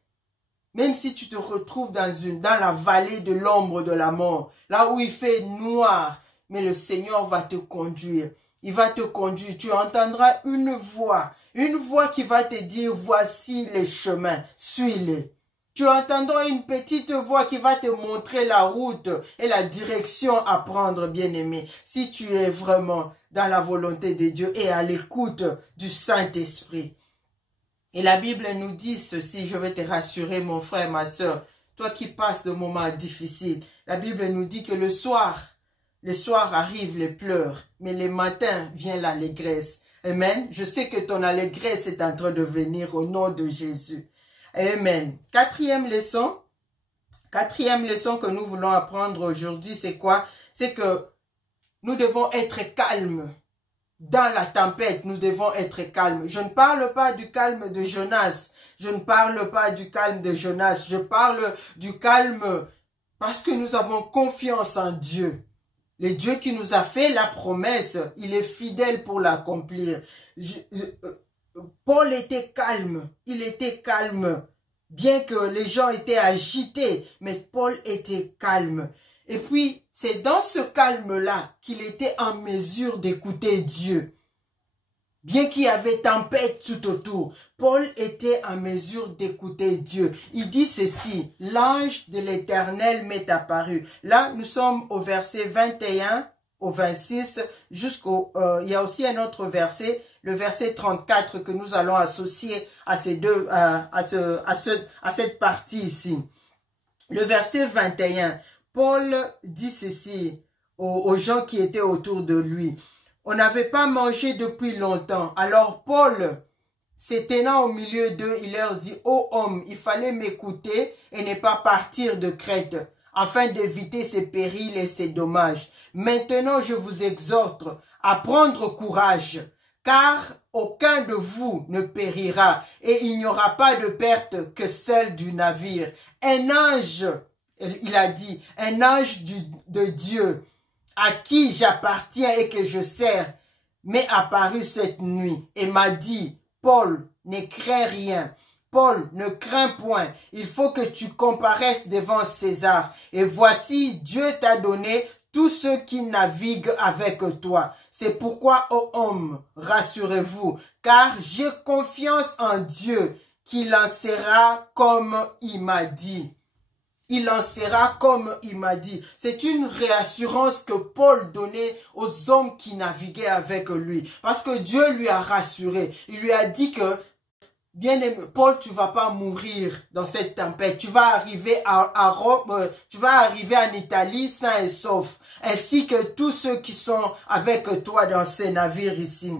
Même si tu te retrouves dans la vallée de l'ombre de la mort, là où il fait noir, mais le Seigneur va te conduire. Il va te conduire. Tu entendras une voix qui va te dire, voici les chemins, suis-les. Tu entendras une petite voix qui va te montrer la route et la direction à prendre, bien-aimé, si tu es vraiment dans la volonté de Dieu et à l'écoute du Saint-Esprit. Et la Bible nous dit ceci, je vais te rassurer, mon frère, ma soeur, toi qui passes de moments difficiles. La Bible nous dit que le soir arrivent les pleurs, mais le matin vient l'allégresse. Amen. Je sais que ton allégresse est en train de venir au nom de Jésus. Amen. Quatrième leçon que nous voulons apprendre aujourd'hui, c'est quoi? C'est que nous devons être calmes. Dans la tempête, nous devons être calmes. Je ne parle pas du calme de Jonas. Je parle du calme parce que nous avons confiance en Dieu. Le Dieu qui nous a fait la promesse, il est fidèle pour l'accomplir. Paul était calme, il était calme, bien que les gens étaient agités, mais Paul était calme. Et puis, c'est dans ce calme-là qu'il était en mesure d'écouter Dieu. Bien qu'il y avait tempête tout autour, Paul était en mesure d'écouter Dieu. Il dit ceci, l'ange de l'Éternel m'est apparu. Là, nous sommes au verset 21 au 26, jusqu'au... il y a aussi un autre verset, le verset 34 que nous allons associer à ces deux, à cette partie ici. Le verset 21, Paul dit ceci aux gens qui étaient autour de lui. On n'avait pas mangé depuis longtemps. Alors Paul, se tenant au milieu d'eux, il leur dit, ô homme, il fallait m'écouter et ne pas partir de Crète, afin d'éviter ces périls et ces dommages. Maintenant, je vous exhorte à prendre courage, car aucun de vous ne périra, et il n'y aura pas de perte que celle du navire. Un ange, il a dit, un ange de Dieu, à qui j'appartiens et que je sers, m'est apparu cette nuit et m'a dit, Paul, ne crains rien. Paul, ne crains point. Il faut que tu comparaisses devant César. Et voici, Dieu t'a donné tous ceux qui naviguent avec toi. C'est pourquoi, ô homme, rassurez-vous, car j'ai confiance en Dieu qu'il en sera comme il m'a dit. Il en sera comme il m'a dit. C'est une réassurance que Paul donnait aux hommes qui naviguaient avec lui. Parce que Dieu lui a rassuré. Il lui a dit que, bien-aimé, Paul, tu vas pas mourir dans cette tempête. Tu vas arriver à Rome, tu vas arriver en Italie sain et sauf. Ainsi que tous ceux qui sont avec toi dans ces navires ici.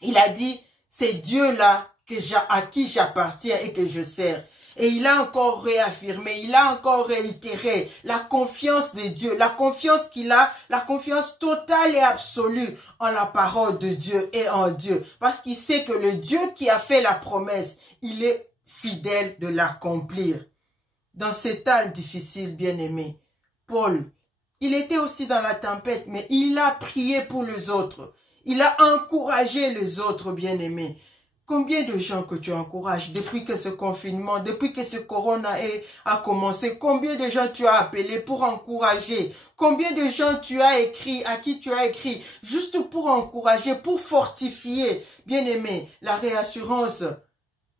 Il a dit, c'est Dieu-là à qui j'appartiens et que je sers. Et il a encore réaffirmé, il a encore réitéré la confiance de Dieu, la confiance qu'il a, la confiance totale et absolue en la parole de Dieu et en Dieu. Parce qu'il sait que le Dieu qui a fait la promesse, il est fidèle de l'accomplir. Dans ces temps difficiles, bien-aimés, Paul, il était aussi dans la tempête, mais il a prié pour les autres. Il a encouragé les autres, bien-aimés. Combien de gens que tu encourages depuis que ce confinement, depuis que ce corona a commencé, combien de gens tu as appelé pour encourager, combien de gens tu as écrit, à qui tu as écrit, juste pour encourager, pour fortifier. Bien-aimé, la réassurance,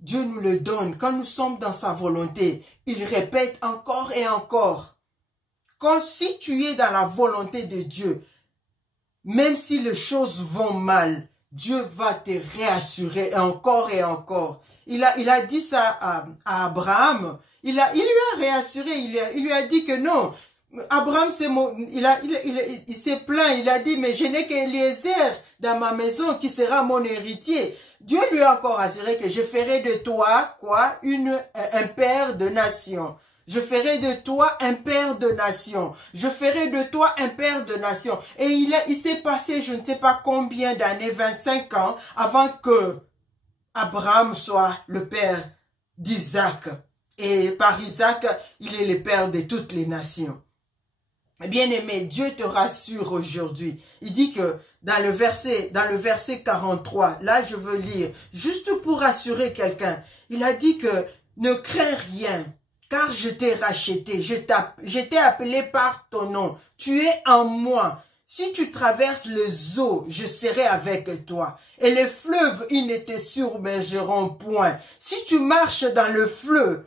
Dieu nous le donne quand nous sommes dans sa volonté. Il répète encore et encore. Quand si tu es dans la volonté de Dieu, même si les choses vont mal, Dieu va te réassurer encore et encore. Il a dit ça à Abraham. Il lui a réassuré. Il lui a dit que non. Abraham, il s'est plaint. Il a dit, mais je n'ai qu'Eliezer dans ma maison qui sera mon héritier. Dieu lui a encore assuré que je ferai de toi, quoi, un père de nations. Je ferai de toi un père de nations. Je ferai de toi un père de nations. Et il s'est passé, je ne sais pas combien d'années, 25 ans, avant que Abraham soit le père d'Isaac. Et par Isaac, il est le père de toutes les nations. Bien-aimé, Dieu te rassure aujourd'hui. Il dit que dans le verset 43, là je veux lire, juste pour rassurer quelqu'un, il a dit que ne crains rien, car je t'ai racheté, je t'ai appelé par ton nom, tu es en moi. Si tu traverses les eaux, je serai avec toi. Et les fleuves, ils ne te submergeront point. Si tu marches dans le feu,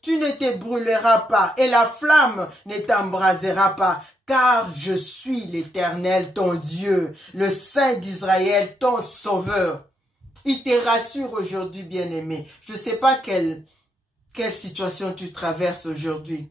tu ne te brûleras pas. Et la flamme ne t'embrasera pas. Car je suis l'Éternel, ton Dieu, le Saint d'Israël, ton Sauveur. Il te rassure aujourd'hui, bien-aimé. Je ne sais pas quelle situation tu traverses aujourd'hui.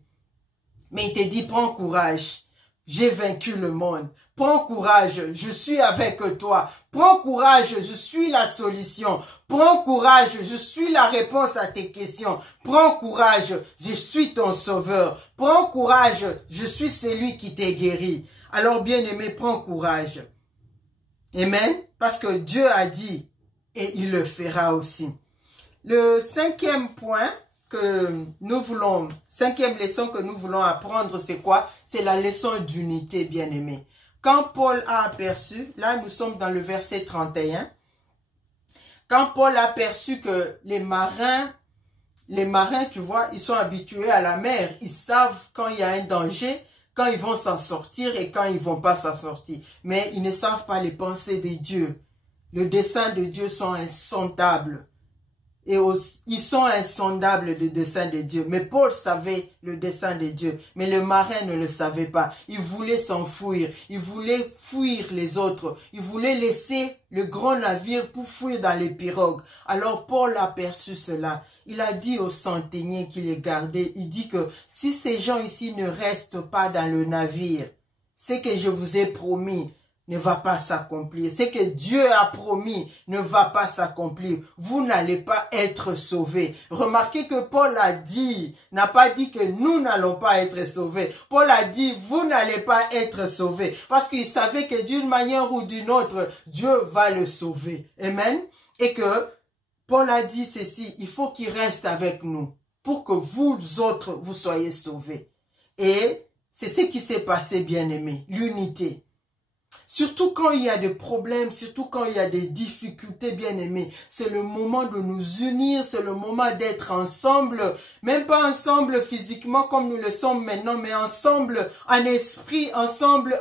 Mais il te dit, prends courage. J'ai vaincu le monde. Prends courage, je suis avec toi. Prends courage, je suis la solution. Prends courage, je suis la réponse à tes questions. Prends courage, je suis ton sauveur. Prends courage, je suis celui qui t'est guéri. Alors bien-aimé, prends courage. Amen. Parce que Dieu a dit et il le fera aussi. Le cinquième point cinquième leçon que nous voulons apprendre, c'est quoi? C'est la leçon d'unité, bien-aimé. Quand Paul a aperçu, là nous sommes dans le verset 31, quand Paul a aperçu que les marins, tu vois, ils sont habitués à la mer, ils savent quand il y a un danger, quand ils vont s'en sortir et quand ils vont pas s'en sortir. Mais ils ne savent pas les pensées de Dieu. Le dessein de Dieu sont insondables. Et ils sont insondables, le dessein de Dieu. Mais Paul savait le dessein de Dieu. Mais le marin ne le savait pas. Il voulait s'enfuir. Il voulait fuir les autres. Il voulait laisser le grand navire pour fuir dans les pirogues. Alors Paul a aperçu cela. Il a dit au centenier qui les gardait, il dit que si ces gens ici ne restent pas dans le navire, ce que je vous ai promis ne va pas s'accomplir. Ce que Dieu a promis ne va pas s'accomplir. Vous n'allez pas être sauvés. Remarquez que Paul n'a pas dit que nous n'allons pas être sauvés. Paul a dit, vous n'allez pas être sauvés. Parce qu'il savait que d'une manière ou d'une autre, Dieu va le sauver. Amen. Et que Paul a dit ceci, il faut qu'il reste avec nous pour que vous autres, vous soyez sauvés. Et c'est ce qui s'est passé, bien-aimés, l'unité. Surtout quand il y a des problèmes, surtout quand il y a des difficultés, bien-aimés, c'est le moment de nous unir, c'est le moment d'être ensemble, même pas ensemble physiquement comme nous le sommes maintenant, mais ensemble en esprit, ensemble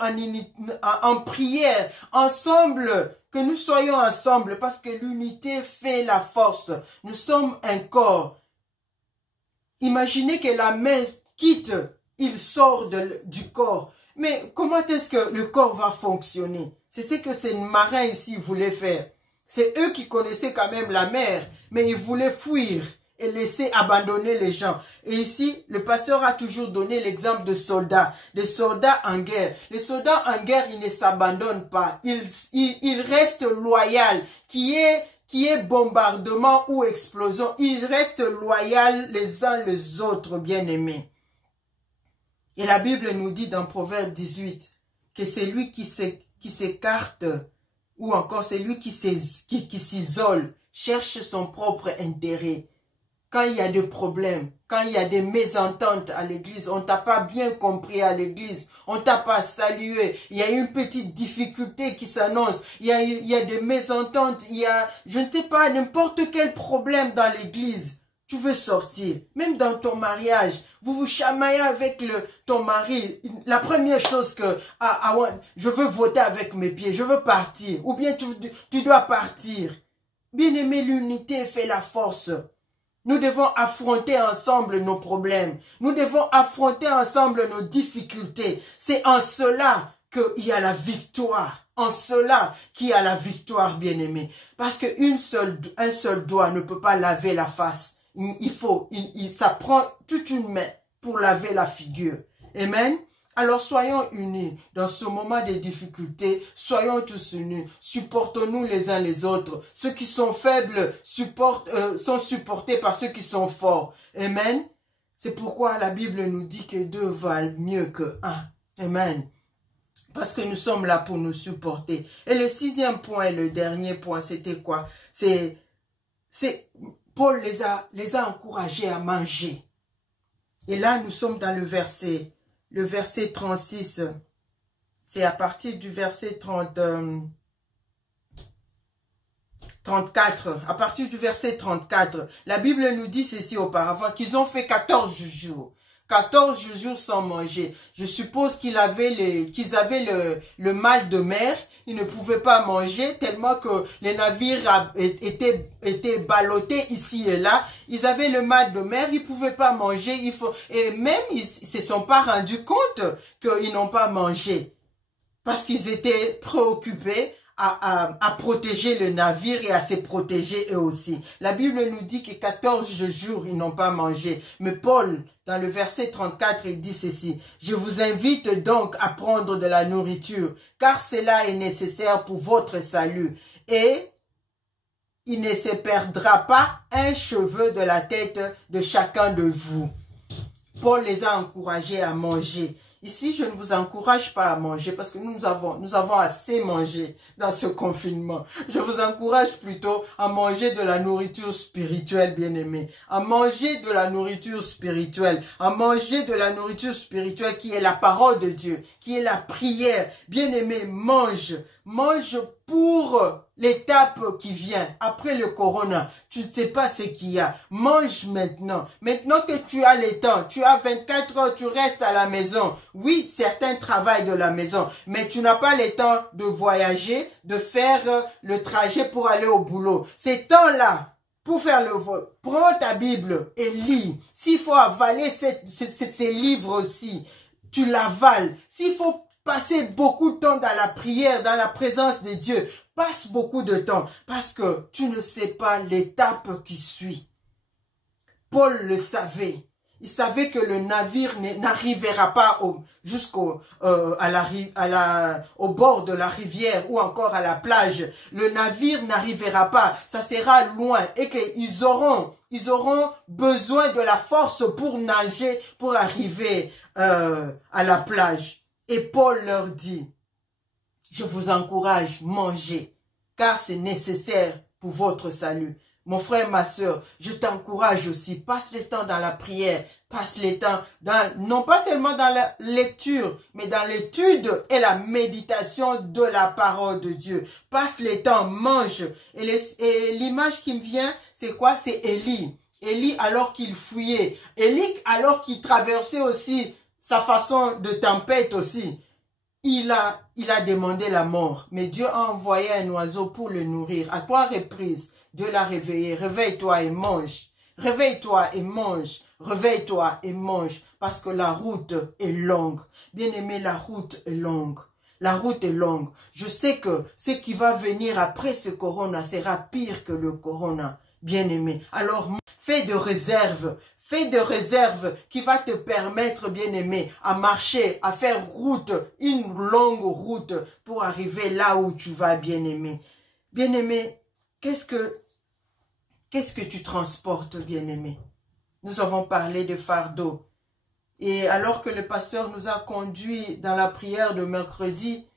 en prière, ensemble, que nous soyons ensemble, parce que l'unité fait la force. Nous sommes un corps. Imaginez que la main quitte, il sort du corps. Mais comment est-ce que le corps va fonctionner? C'est ce que ces marins ici voulaient faire. C'est eux qui connaissaient quand même la mer, mais ils voulaient fuir et laisser abandonner les gens. Et ici, le pasteur a toujours donné l'exemple de soldats, des soldats en guerre. Les soldats en guerre, ils ne s'abandonnent pas. Ils restent loyaux. Qui est bombardement ou explosion, ils restent loyaux les uns les autres, bien-aimés. Et la Bible nous dit dans Proverbe 18 que c'est lui qui s'écarte ou encore c'est lui qui s'isole, cherche son propre intérêt. Quand il y a des problèmes, quand il y a des mésententes à l'église, on t'a pas bien compris à l'église, on t'a pas salué, il y a une petite difficulté qui s'annonce, il y a des mésententes, il y a, je ne sais pas, n'importe quel problème dans l'église. Tu veux sortir, même dans ton mariage, vous vous chamaillez avec ton mari. La première chose que, je veux voter avec mes pieds, je veux partir. Ou bien tu dois partir. Bien-aimé, l'unité fait la force. Nous devons affronter ensemble nos problèmes. Nous devons affronter ensemble nos difficultés. C'est en cela qu'il y a la victoire. En cela qu'il y a la victoire, bien-aimé. Parce qu'un seul doigt ne peut pas laver la face. Ça prend toute une main pour laver la figure. Amen. Alors soyons unis dans ce moment de difficulté, soyons tous unis, supportons-nous les uns les autres. Ceux qui sont faibles sont supportés par ceux qui sont forts. Amen. C'est pourquoi la Bible nous dit que deux valent mieux que un. Amen. Parce que nous sommes là pour nous supporter. Et le 6e point et le dernier point, c'était quoi? Paul les a encouragés à manger. Et là, nous sommes dans le verset 36. C'est à partir du verset 34. À partir du verset 34, la Bible nous dit ceci auparavant, qu'ils ont fait 14 jours. 14 jours sans manger. Je suppose qu'ils avaient le mal de mer. Ils ne pouvaient pas manger tellement que les navires étaient ballottés ici et là. Ils avaient le mal de mer. Ils ne pouvaient pas manger. Et même, ils ne se sont pas rendus compte qu'ils n'ont pas mangé. Parce qu'ils étaient préoccupés à protéger le navire et à se protéger eux aussi. La Bible nous dit que 14 jours, ils n'ont pas mangé. Mais Paul, dans le verset 34, il dit ceci. « Je vous invite donc à prendre de la nourriture, car cela est nécessaire pour votre salut. Et il ne se perdra pas un cheveu de la tête de chacun de vous. » Paul les a encouragés à manger. Ici, je ne vous encourage pas à manger parce que nous avons assez mangé dans ce confinement. Je vous encourage plutôt à manger de la nourriture spirituelle, bien-aimés. À manger de la nourriture spirituelle. À manger de la nourriture spirituelle qui est la parole de Dieu, qui est la prière. Bien-aimés, mange. Mange pour l'étape qui vient après le corona. Tu ne sais pas ce qu'il y a. Mange maintenant. Maintenant que tu as le temps, tu as 24 heures, tu restes à la maison. Oui, certains travaillent de la maison, mais tu n'as pas le temps de voyager, de faire le trajet pour aller au boulot. Ces temps-là, pour faire le vol, prends ta Bible et lis. S'il faut avaler ces livres aussi, tu l'avales. S'il faut passer beaucoup de temps dans la prière, dans la présence de Dieu, passe beaucoup de temps parce que tu ne sais pas l'étape qui suit. Paul le savait. Il savait que le navire n'arrivera pas jusqu'au au bord de la rivière ou encore à la plage. Le navire n'arrivera pas. Ça sera loin et qu'ils auront besoin de la force pour nager, pour arriver à la plage. Et Paul leur dit, je vous encourage, mangez, car c'est nécessaire pour votre salut. Mon frère, ma soeur, je t'encourage aussi, passe le temps dans la prière, passe le temps, non pas seulement dans la lecture, mais dans l'étude et la méditation de la parole de Dieu. Passe le temps, mange. Et l'image qui me vient, c'est quoi? C'est Élie. Élie alors qu'il fuyait. Élie alors qu'il traversait aussi sa façon de tempête aussi. Il a demandé la mort, mais Dieu a envoyé un oiseau pour le nourrir. À 3 reprises, Dieu l'a réveillé. Réveille-toi et mange. Réveille-toi et mange. Réveille-toi et mange. Parce que la route est longue. Bien-aimé, la route est longue. La route est longue. Je sais que ce qui va venir après ce corona sera pire que le corona. Bien-aimé. Alors, fais de réserve. Fais de réserve qui va te permettre, bien-aimé, à marcher, à faire route, une longue route pour arriver là où tu vas, bien-aimé. Bien-aimé, qu'est-ce que tu transportes, bien-aimé? Nous avons parlé de fardeau. Et alors que le pasteur nous a conduits dans la prière de mercredi,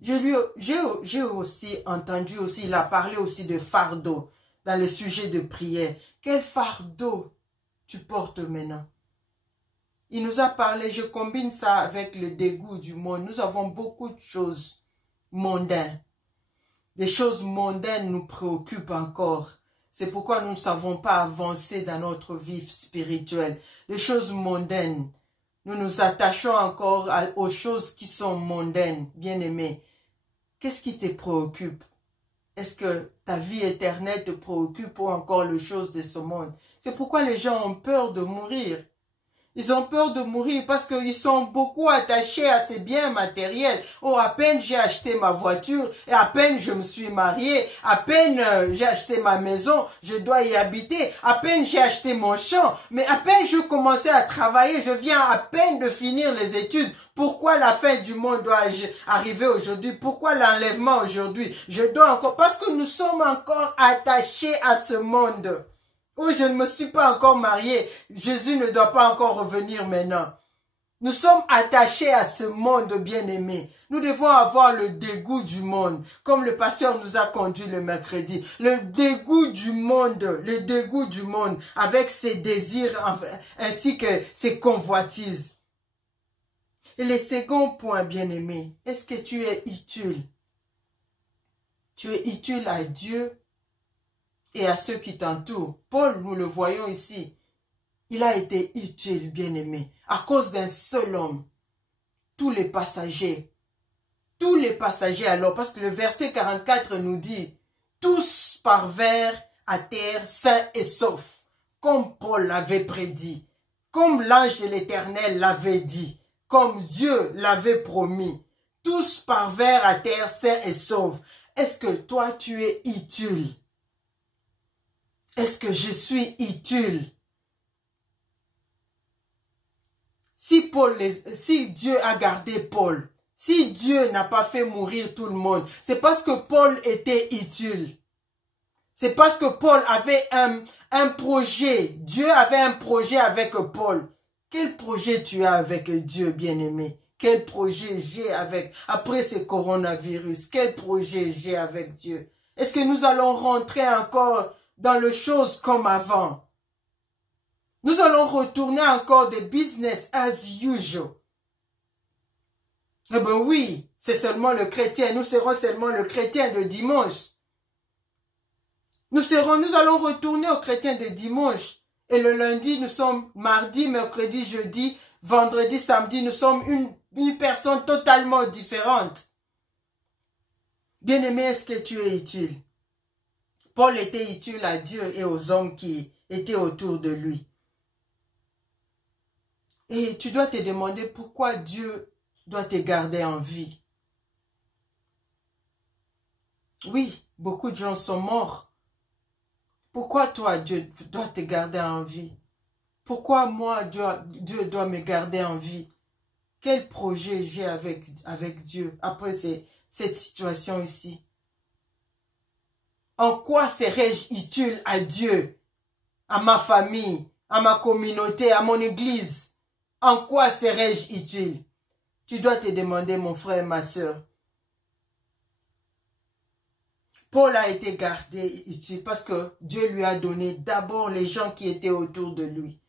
j'ai aussi entendu, il a parlé aussi de fardeau dans le sujet de prière. Quel fardeau tu portes maintenant? Il nous a parlé, je combine ça avec le dégoût du monde. Nous avons beaucoup de choses mondaines. Des choses mondaines nous préoccupent encore. C'est pourquoi nous ne savons pas avancer dans notre vie spirituelle. Les choses mondaines. Nous nous attachons encore aux choses qui sont mondaines, bien-aimés. Qu'est-ce qui te préoccupe? Est-ce que ta vie éternelle te préoccupe ou encore les choses de ce monde? C'est pourquoi les gens ont peur de mourir. Ils ont peur de mourir parce qu'ils sont beaucoup attachés à ces biens matériels. Oh, à peine j'ai acheté ma voiture et à peine je me suis marié, à peine j'ai acheté ma maison, je dois y habiter, à peine j'ai acheté mon champ, mais à peine je commençais à travailler, je viens à peine de finir les études. Pourquoi la fin du monde doit arriver aujourd'hui? Pourquoi l'enlèvement aujourd'hui? Je dois encore, parce que nous sommes encore attachés à ce monde. Oh, je ne me suis pas encore marié. Jésus ne doit pas encore revenir maintenant. Nous sommes attachés à ce monde bien-aimé. Nous devons avoir le dégoût du monde, comme le pasteur nous a conduit le mercredi. Le dégoût du monde, avec ses désirs ainsi que ses convoitises. Et le second point, bien-aimé, est-ce que tu es utile? Tu es utile à Dieu et à ceux qui t'entourent. Paul, nous le voyons ici, il a été utile, bien-aimé, à cause d'un seul homme. Tous les passagers alors, parce que le verset 44 nous dit, tous parvinrent à terre sains et saufs, comme Paul l'avait prédit, comme l'ange de l'Éternel l'avait dit, comme Dieu l'avait promis. Tous parvinrent à terre sains et saufs. Est-ce que toi, tu es utile? Est-ce que je suis utile? Si Dieu a gardé Paul, si Dieu n'a pas fait mourir tout le monde, c'est parce que Paul était utile. C'est parce que Paul avait un projet. Dieu avait un projet avec Paul. Quel projet tu as avec Dieu, bien-aimé? Quel projet j'ai après ce coronavirus? Quel projet j'ai avec Dieu? Est-ce que nous allons rentrer encore dans les choses comme avant? Nous allons retourner encore de business as usual. Eh bien oui, c'est seulement le chrétien. Nous serons seulement le chrétien de dimanche. Nous allons retourner au chrétien de dimanche. Et le lundi, nous sommes mardi, mercredi, jeudi, vendredi, samedi. Nous sommes une personne totalement différente. Bien-aimé, est-ce que tu es utile? Paul était utile à Dieu et aux hommes qui étaient autour de lui. Et tu dois te demander pourquoi Dieu doit te garder en vie. Oui, beaucoup de gens sont morts. Pourquoi toi, Dieu doit te garder en vie? Pourquoi moi, Dieu doit me garder en vie? Quel projet j'ai avec Dieu après cette situation ici? En quoi serais-je utile à Dieu, à ma famille, à ma communauté, à mon église? En quoi serais-je utile? Tu dois te demander, mon frère et ma soeur. Paul a été gardé utile parce que Dieu lui a donné d'abord les gens qui étaient autour de lui.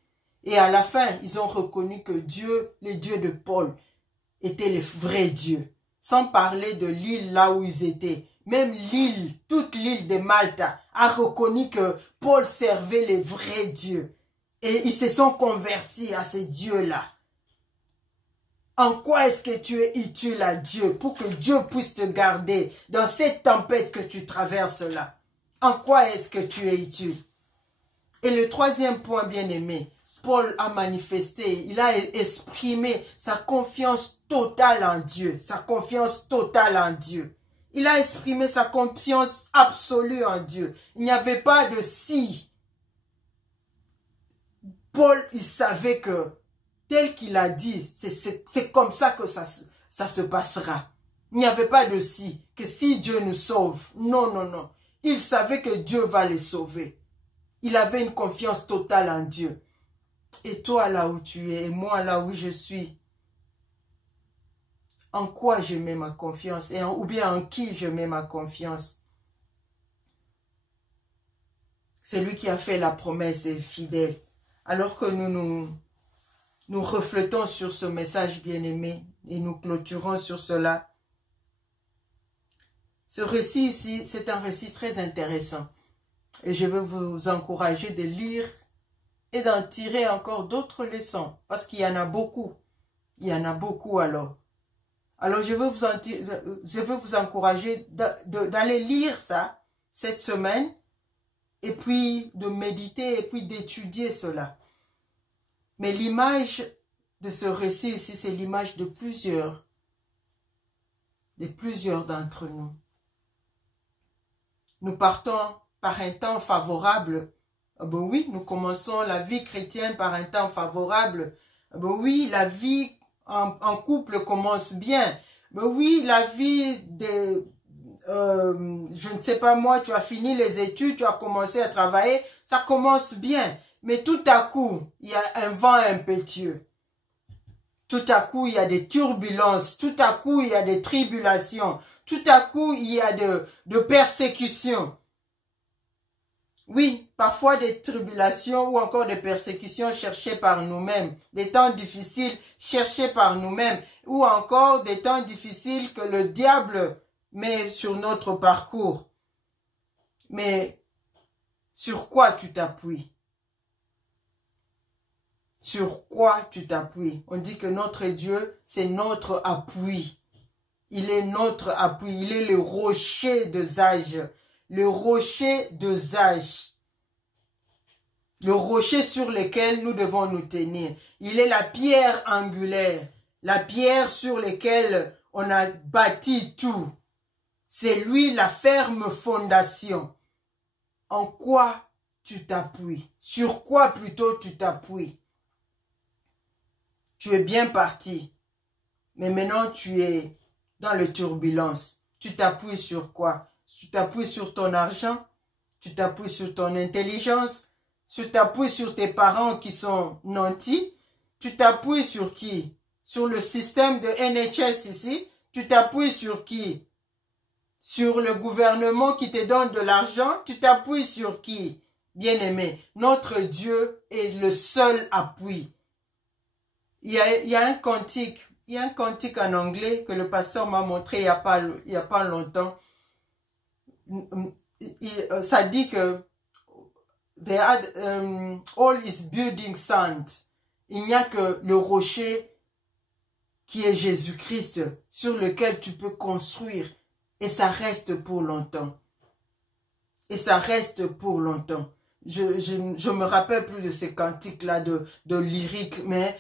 Et à la fin, ils ont reconnu que Dieu, le Dieu de Paul, était le vrai Dieu. Sans parler de l'île là où ils étaient. Même l'île, toute l'île de Malte a reconnu que Paul servait le vrai Dieu. Et ils se sont convertis à ces dieux-là. En quoi est-ce que tu es utile à Dieu pour que Dieu puisse te garder dans cette tempête que tu traverses là? En quoi est-ce que tu es utile? Et le troisième point, bien-aimé, Paul a manifesté, il a exprimé sa confiance totale en Dieu. Sa confiance totale en Dieu. Il a exprimé sa confiance absolue en Dieu. Il n'y avait pas de si. Paul, il savait que, tel qu'il a dit, c'est comme ça que ça se passera. Il n'y avait pas de si, que si Dieu nous sauve. Non, non, non. Il savait que Dieu va les sauver. Il avait une confiance totale en Dieu. Et toi, là où tu es, et moi, là où je suis, en quoi je mets ma confiance, ou bien en qui je mets ma confiance? C'est lui qui a fait la promesse et est fidèle. Alors que nous reflétons sur ce message bien-aimé et nous clôturons sur cela. Ce récit ici, c'est un récit très intéressant. Et je veux vous encourager de lire et d'en tirer encore d'autres leçons. Parce qu'il y en a beaucoup. Il y en a beaucoup alors. Alors je veux vous encourager d'aller lire ça cette semaine. Et puis de méditer et puis d'étudier cela. Mais l'image de ce récit ici, c'est l'image de plusieurs d'entre nous. Nous partons par un temps favorable. Ben oui, nous commençons la vie chrétienne par un temps favorable. Ben oui, la vie en couple commence bien. Ben oui, la vie de... je ne sais pas moi, tu as fini les études, tu as commencé à travailler, ça commence bien. Mais tout à coup, il y a un vent impétueux. Tout à coup, il y a des turbulences. Tout à coup, il y a des tribulations. Tout à coup, il y a de persécutions. Oui, parfois des tribulations ou encore des persécutions cherchées par nous-mêmes. Des temps difficiles cherchés par nous-mêmes. Ou encore des temps difficiles que le diable met sur notre parcours. Mais sur quoi tu t'appuies? Sur quoi tu t'appuies? On dit que notre Dieu, c'est notre appui. Il est notre appui. Il est le rocher de Zage. Le rocher de Zage. Le rocher sur lequel nous devons nous tenir. Il est la pierre angulaire. La pierre sur laquelle on a bâti tout. C'est lui la ferme fondation. En quoi tu t'appuies? Sur quoi plutôt tu t'appuies? Tu es bien parti. Mais maintenant tu es dans les turbulences. Tu t'appuies sur quoi? Tu t'appuies sur ton argent? Tu t'appuies sur ton intelligence? Tu t'appuies sur tes parents qui sont nantis? Tu t'appuies sur qui? Sur le système de NHS ici? Tu t'appuies sur qui? Sur le gouvernement qui te donne de l'argent? Tu t'appuies sur qui? Bien-aimé, notre Dieu est le seul appui. Il y a un cantique en anglais que le pasteur m'a montré il y a pas longtemps. Ça dit que all is building sand. Il n'y a que le rocher qui est Jésus-Christ sur lequel tu peux construire et ça reste pour longtemps. Et ça reste pour longtemps. Je me rappelle plus de ces cantiques-là de lyrique, mais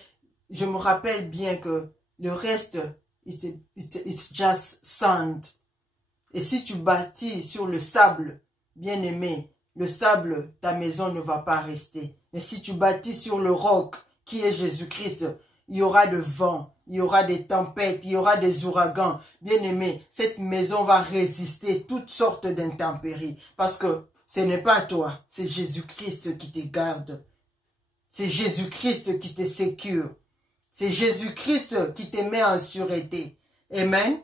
je me rappelle bien que le reste, it's just sand. Et si tu bâtis sur le sable, bien aimé, le sable, ta maison ne va pas rester. Mais si tu bâtis sur le roc, qui est Jésus-Christ, il y aura de vent, il y aura des tempêtes, il y aura des ouragans. Bien aimé, cette maison va résister toutes sortes d'intempéries. Parce que ce n'est pas toi, c'est Jésus-Christ qui te garde. C'est Jésus-Christ qui te sécure. C'est Jésus-Christ qui te met en sûreté. Amen.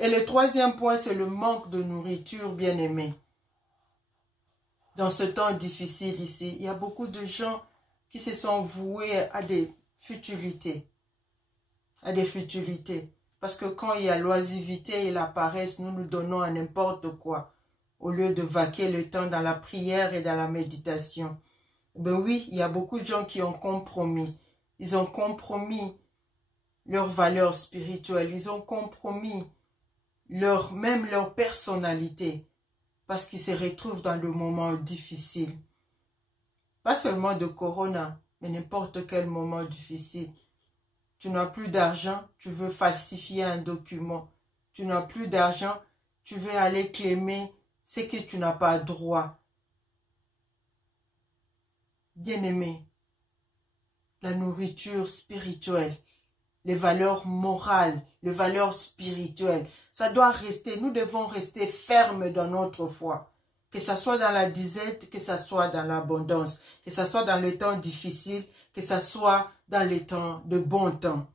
Et le troisième point, c'est le manque de nourriture, bien-aimé. Dans ce temps difficile ici, il y a beaucoup de gens qui se sont voués à des futilités. À des futilités. Parce que quand il y a l'oisivité et la paresse, nous nous donnons à n'importe quoi. Au lieu de vaquer le temps dans la prière et dans la méditation. Ben oui, il y a beaucoup de gens qui ont compromis. Ils ont compromis leurs valeurs spirituelles. Ils ont compromis même leur personnalité. Parce qu'ils se retrouvent dans le moment difficile. Pas seulement de Corona, mais n'importe quel moment difficile. Tu n'as plus d'argent, tu veux falsifier un document. Tu n'as plus d'argent, tu veux aller claimer ce que tu n'as pas droit. Bien-aimé, la nourriture spirituelle, les valeurs morales, les valeurs spirituelles, ça doit rester, nous devons rester fermes dans notre foi. Que ce soit dans la disette, que ce soit dans l'abondance, que ce soit dans les temps difficiles, que ce soit dans les temps de bon temps.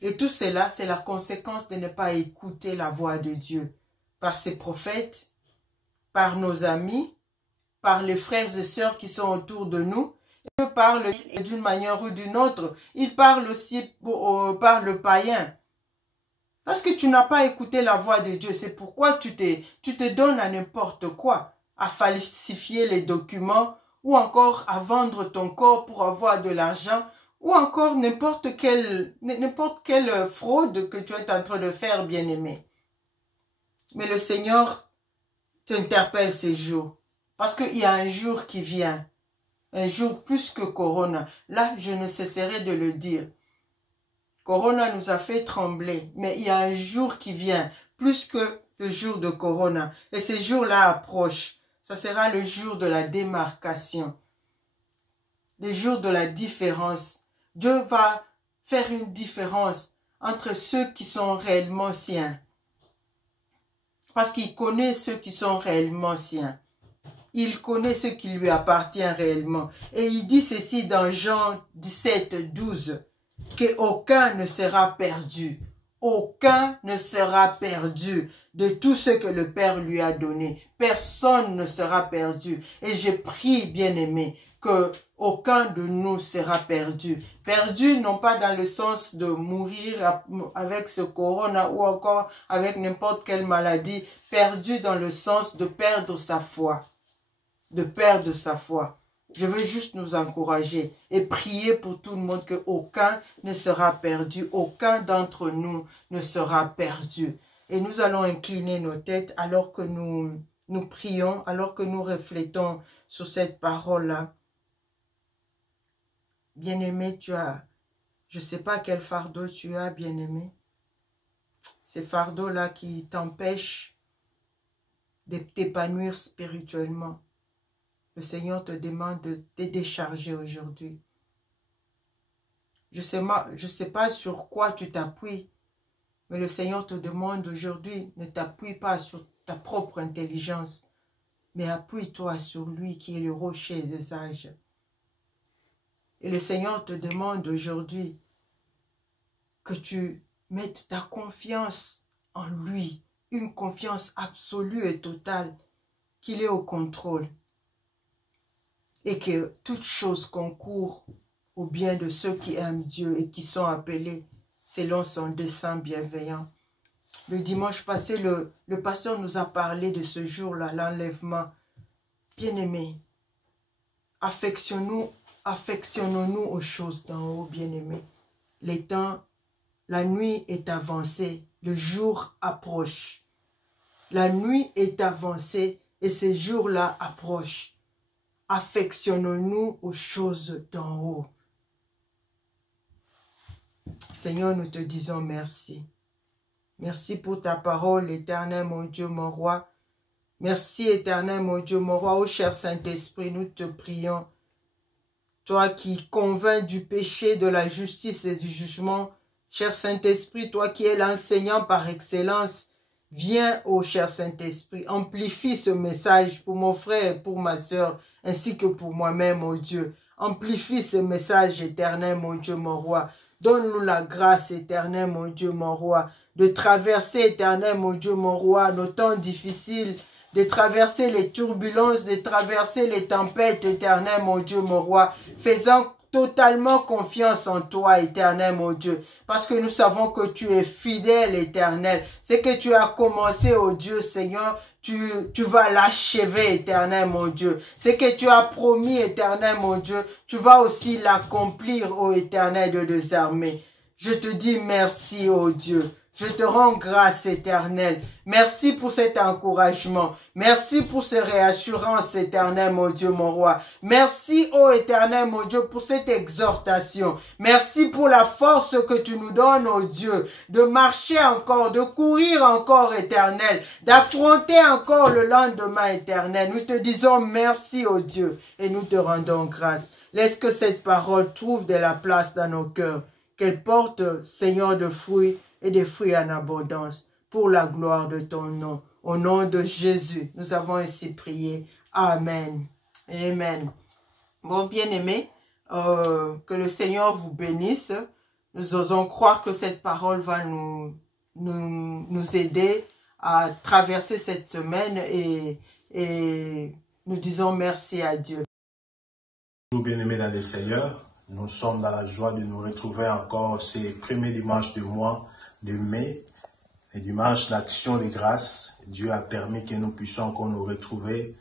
Et tout cela, c'est la conséquence de ne pas écouter la voix de Dieu. Par ses prophètes, par nos amis, par les frères et sœurs qui sont autour de nous. Ils parlent d'une manière ou d'une autre. Ils parlent aussi par le païen. Parce que tu n'as pas écouté la voix de Dieu. C'est pourquoi tu te donnes à n'importe quoi. À falsifier les documents ou encore à vendre ton corps pour avoir de l'argent ou encore n'importe quelle fraude que tu es en train de faire, bien-aimé. Mais le Seigneur t'interpelle ces jours parce qu'il y a un jour qui vient un jour plus que Corona. Là, je ne cesserai de le dire. Corona nous a fait trembler, mais il y a un jour qui vient, plus que le jour de Corona. Et ce jour-là approche. Ça sera le jour de la démarcation, le jour de la différence. Dieu va faire une différence entre ceux qui sont réellement siens. Parce qu'il connaît ceux qui sont réellement siens. Il connaît ce qui lui appartient réellement. Et il dit ceci dans Jean 17, 12, qu'aucun ne sera perdu. Aucun ne sera perdu de tout ce que le Père lui a donné. Personne ne sera perdu. Et je prie, bien-aimé, que aucun de nous sera perdu. Perdu, non pas dans le sens de mourir avec ce corona ou encore avec n'importe quelle maladie. Perdu dans le sens de perdre sa foi. De perdre sa foi. Je veux juste nous encourager et prier pour tout le monde qu'aucun ne sera perdu. Aucun d'entre nous ne sera perdu. Et nous allons incliner nos têtes alors que nous prions, alors que nous reflétons sur cette parole-là. Bien-aimé, tu as, je ne sais pas quel fardeau tu as, bien-aimé. Ces fardeaux-là qui t'empêchent de t'épanouir spirituellement. Le Seigneur te demande de te décharger aujourd'hui. Je sais pas sur quoi tu t'appuies, mais le Seigneur te demande aujourd'hui, ne t'appuie pas sur ta propre intelligence, mais appuie-toi sur lui qui est le rocher des âges. Et le Seigneur te demande aujourd'hui que tu mettes ta confiance en lui, une confiance absolue et totale, qu'il est au contrôle. Et que toute chose concourt au bien de ceux qui aiment Dieu et qui sont appelés selon son dessein bienveillant. Le dimanche passé, le pasteur nous a parlé de ce jour-là, l'enlèvement. Bien-aimés, affectionnons-nous aux choses d'en haut, bien-aimés. La nuit est avancée, le jour approche. La nuit est avancée et ce jour-là approche. Affectionnons-nous aux choses d'en haut. Seigneur, nous te disons merci. Merci pour ta parole, éternel, mon Dieu, mon roi. Merci, éternel, mon Dieu, mon roi. Ô cher Saint-Esprit, nous te prions. Toi qui convaincs du péché, de la justice et du jugement. Cher Saint-Esprit, toi qui es l'enseignant par excellence. Viens, ô cher Saint-Esprit, amplifie ce message pour mon frère et pour ma soeur, ainsi que pour moi-même, ô Dieu. Amplifie ce message, éternel, mon Dieu, mon roi. Donne-nous la grâce, éternel, mon Dieu, mon roi, de traverser, éternel, mon Dieu, mon roi, nos temps difficiles, de traverser les turbulences, de traverser les tempêtes, éternel, mon Dieu, mon roi, faisant totalement confiance en toi, éternel, mon Dieu, parce que nous savons que tu es fidèle, éternel. C'est que tu as commencé, ô Dieu, Seigneur, tu vas l'achever, éternel, mon Dieu. C'est que tu as promis, éternel, mon Dieu, tu vas aussi l'accomplir, ô éternel de deux armées. Je te dis merci, ô Dieu. Je te rends grâce, éternel. Merci pour cet encouragement. Merci pour ces réassurances, éternel, mon Dieu, mon roi. Merci, ô éternel, mon Dieu, pour cette exhortation. Merci pour la force que tu nous donnes, ô Dieu, de marcher encore, de courir encore, éternel, d'affronter encore le lendemain, éternel. Nous te disons merci, ô Dieu, et nous te rendons grâce. Laisse que cette parole trouve de la place dans nos cœurs. Qu'elle porte, Seigneur, de fruits et des fruits en abondance pour la gloire de ton nom. Au nom de Jésus, nous avons ainsi prié. Amen. Amen. Bon, bien-aimés, que le Seigneur vous bénisse. Nous osons croire que cette parole va nous aider à traverser cette semaine et nous disons merci à Dieu. Bonjour bien-aimés dans le Seigneur. Nous sommes dans la joie de nous retrouver encore ces premiers dimanches du mois de mai, les dimanches d'action de grâce. Dieu a permis que nous puissions encore nous retrouver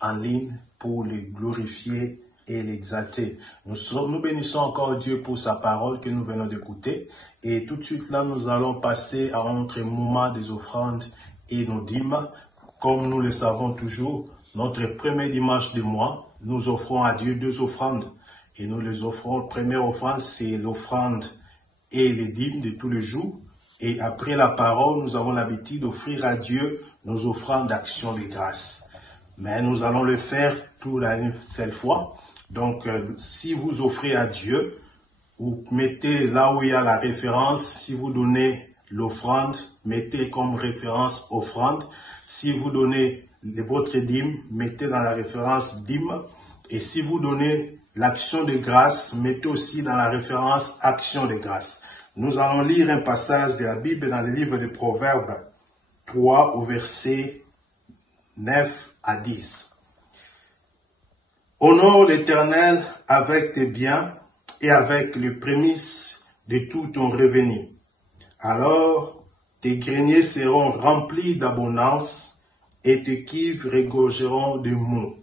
en ligne pour le glorifier et l'exalter. Nous bénissons encore Dieu pour sa parole que nous venons d'écouter. Et tout de suite là, nous allons passer à notre moment des offrandes et nos dîmes. Comme nous le savons toujours, notre premier dimanche du mois, nous offrons à Dieu 2 offrandes. Et nous les offrons. La première offrande, c'est l'offrande et les dîmes de tous les jours. Et après la parole, nous avons l'habitude d'offrir à Dieu nos offrandes d'action de grâce. Mais nous allons le faire tout une seule fois. Donc, si vous offrez à Dieu, vous mettez là où il y a la référence. Si vous donnez l'offrande, mettez comme référence offrande. Si vous donnez votre dîme, mettez dans la référence dîme. Et si vous donnez l'action de grâce, mettez aussi dans la référence action de grâce. Nous allons lire un passage de la Bible dans le livre de Proverbes 3 au verset 9 à 10. Honore l'Éternel avec tes biens et avec les prémices de tout ton revenu. Alors tes greniers seront remplis d'abondance et tes cuves regorgeront de mots.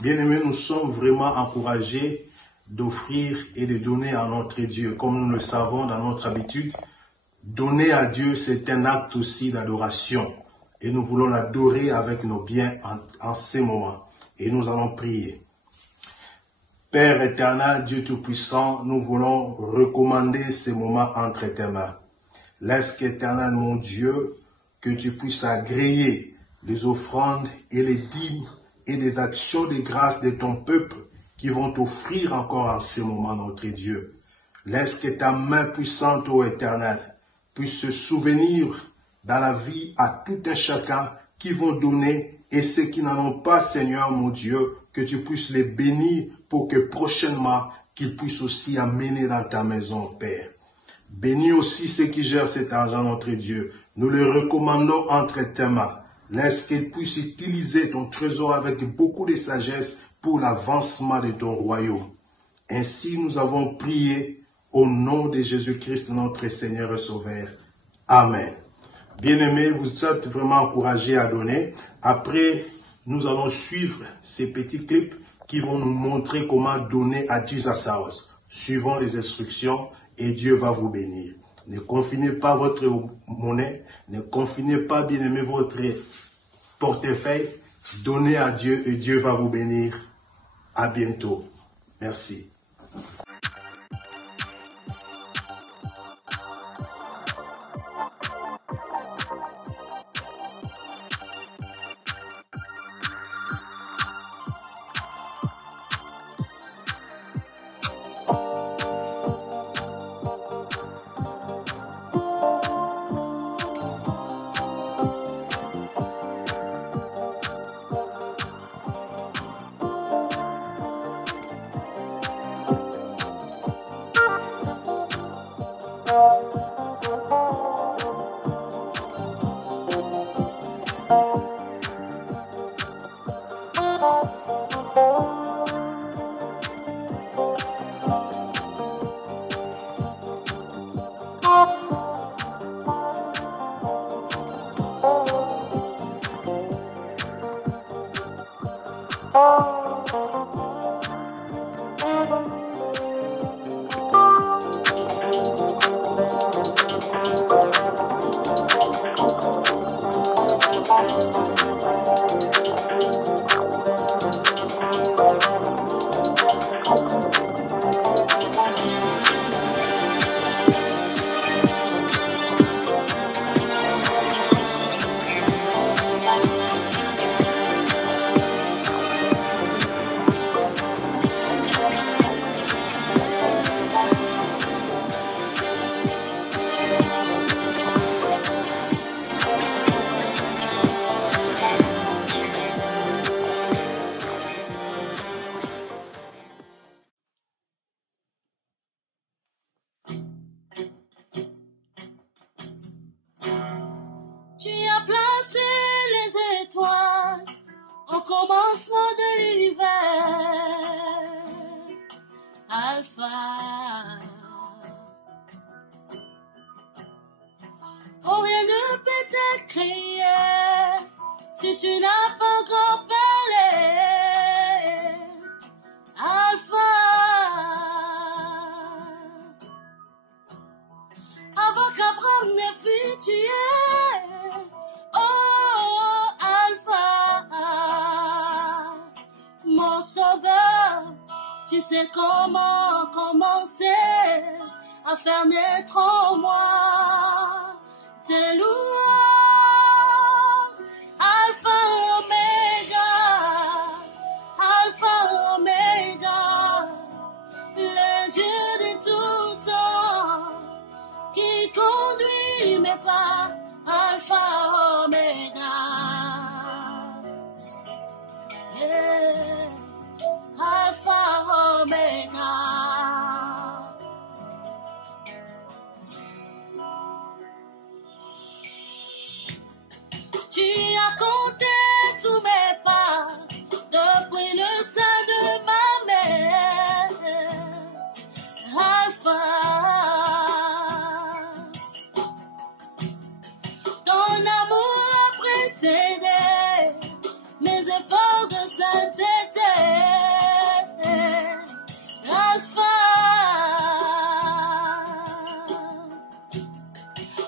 Bien-aimés, nous sommes vraiment encouragés d'offrir et de donner à notre Dieu. Comme nous le savons dans notre habitude, donner à Dieu, c'est un acte aussi d'adoration. Et nous voulons l'adorer avec nos biens en ces moments. Et nous allons prier. Père éternel, Dieu Tout-Puissant, nous voulons recommander ces moments entre tes mains. Laisse qu'éternel, mon Dieu, que tu puisses agréer les offrandes et les dîmes et des actions de grâce de ton peuple qui vont t'offrir encore en ce moment, notre Dieu. Laisse que ta main puissante, ô Éternel, puisse se souvenir dans la vie à tout un chacun qui vont donner et ceux qui n'en ont pas, Seigneur, mon Dieu, que tu puisses les bénir pour que prochainement, qu'ils puissent aussi amener dans ta maison, Père. Bénis aussi ceux qui gèrent cet argent, notre Dieu. Nous le recommandons entre tes mains. Laisse qu'ils puissent utiliser ton trésor avec beaucoup de sagesse pour l'avancement de ton royaume. Ainsi, nous avons prié au nom de Jésus-Christ, notre Seigneur et Sauveur. Amen. Bien-aimés, vous êtes vraiment encouragés à donner. Après, nous allons suivre ces petits clips qui vont nous montrer comment donner à Jesus House. Suivons les instructions et Dieu va vous bénir. Ne confinez pas votre monnaie, ne confinez pas, bien-aimés, votre portefeuille. Donnez à Dieu et Dieu va vous bénir. À bientôt. Merci. Tu as placé les étoiles au commencement de l'univers. Alpha. Oh, rien ne peut te crier si tu n'as pas encore parlé. Alpha. Avant qu'Abraham ne fût tué. Oh, Alpha. sais comment commencer à faire naître en moi tes louanges, Alpha Oméga, Alpha Oméga, le Dieu de tout temps qui conduit mes pas, Alpha Oméga. Yeah. Alpha Oméga. Tu as compté tous mes pas depuis le sein de ma mère, Alpha. Ton amour a précédé mes efforts de sainteté, Alpha.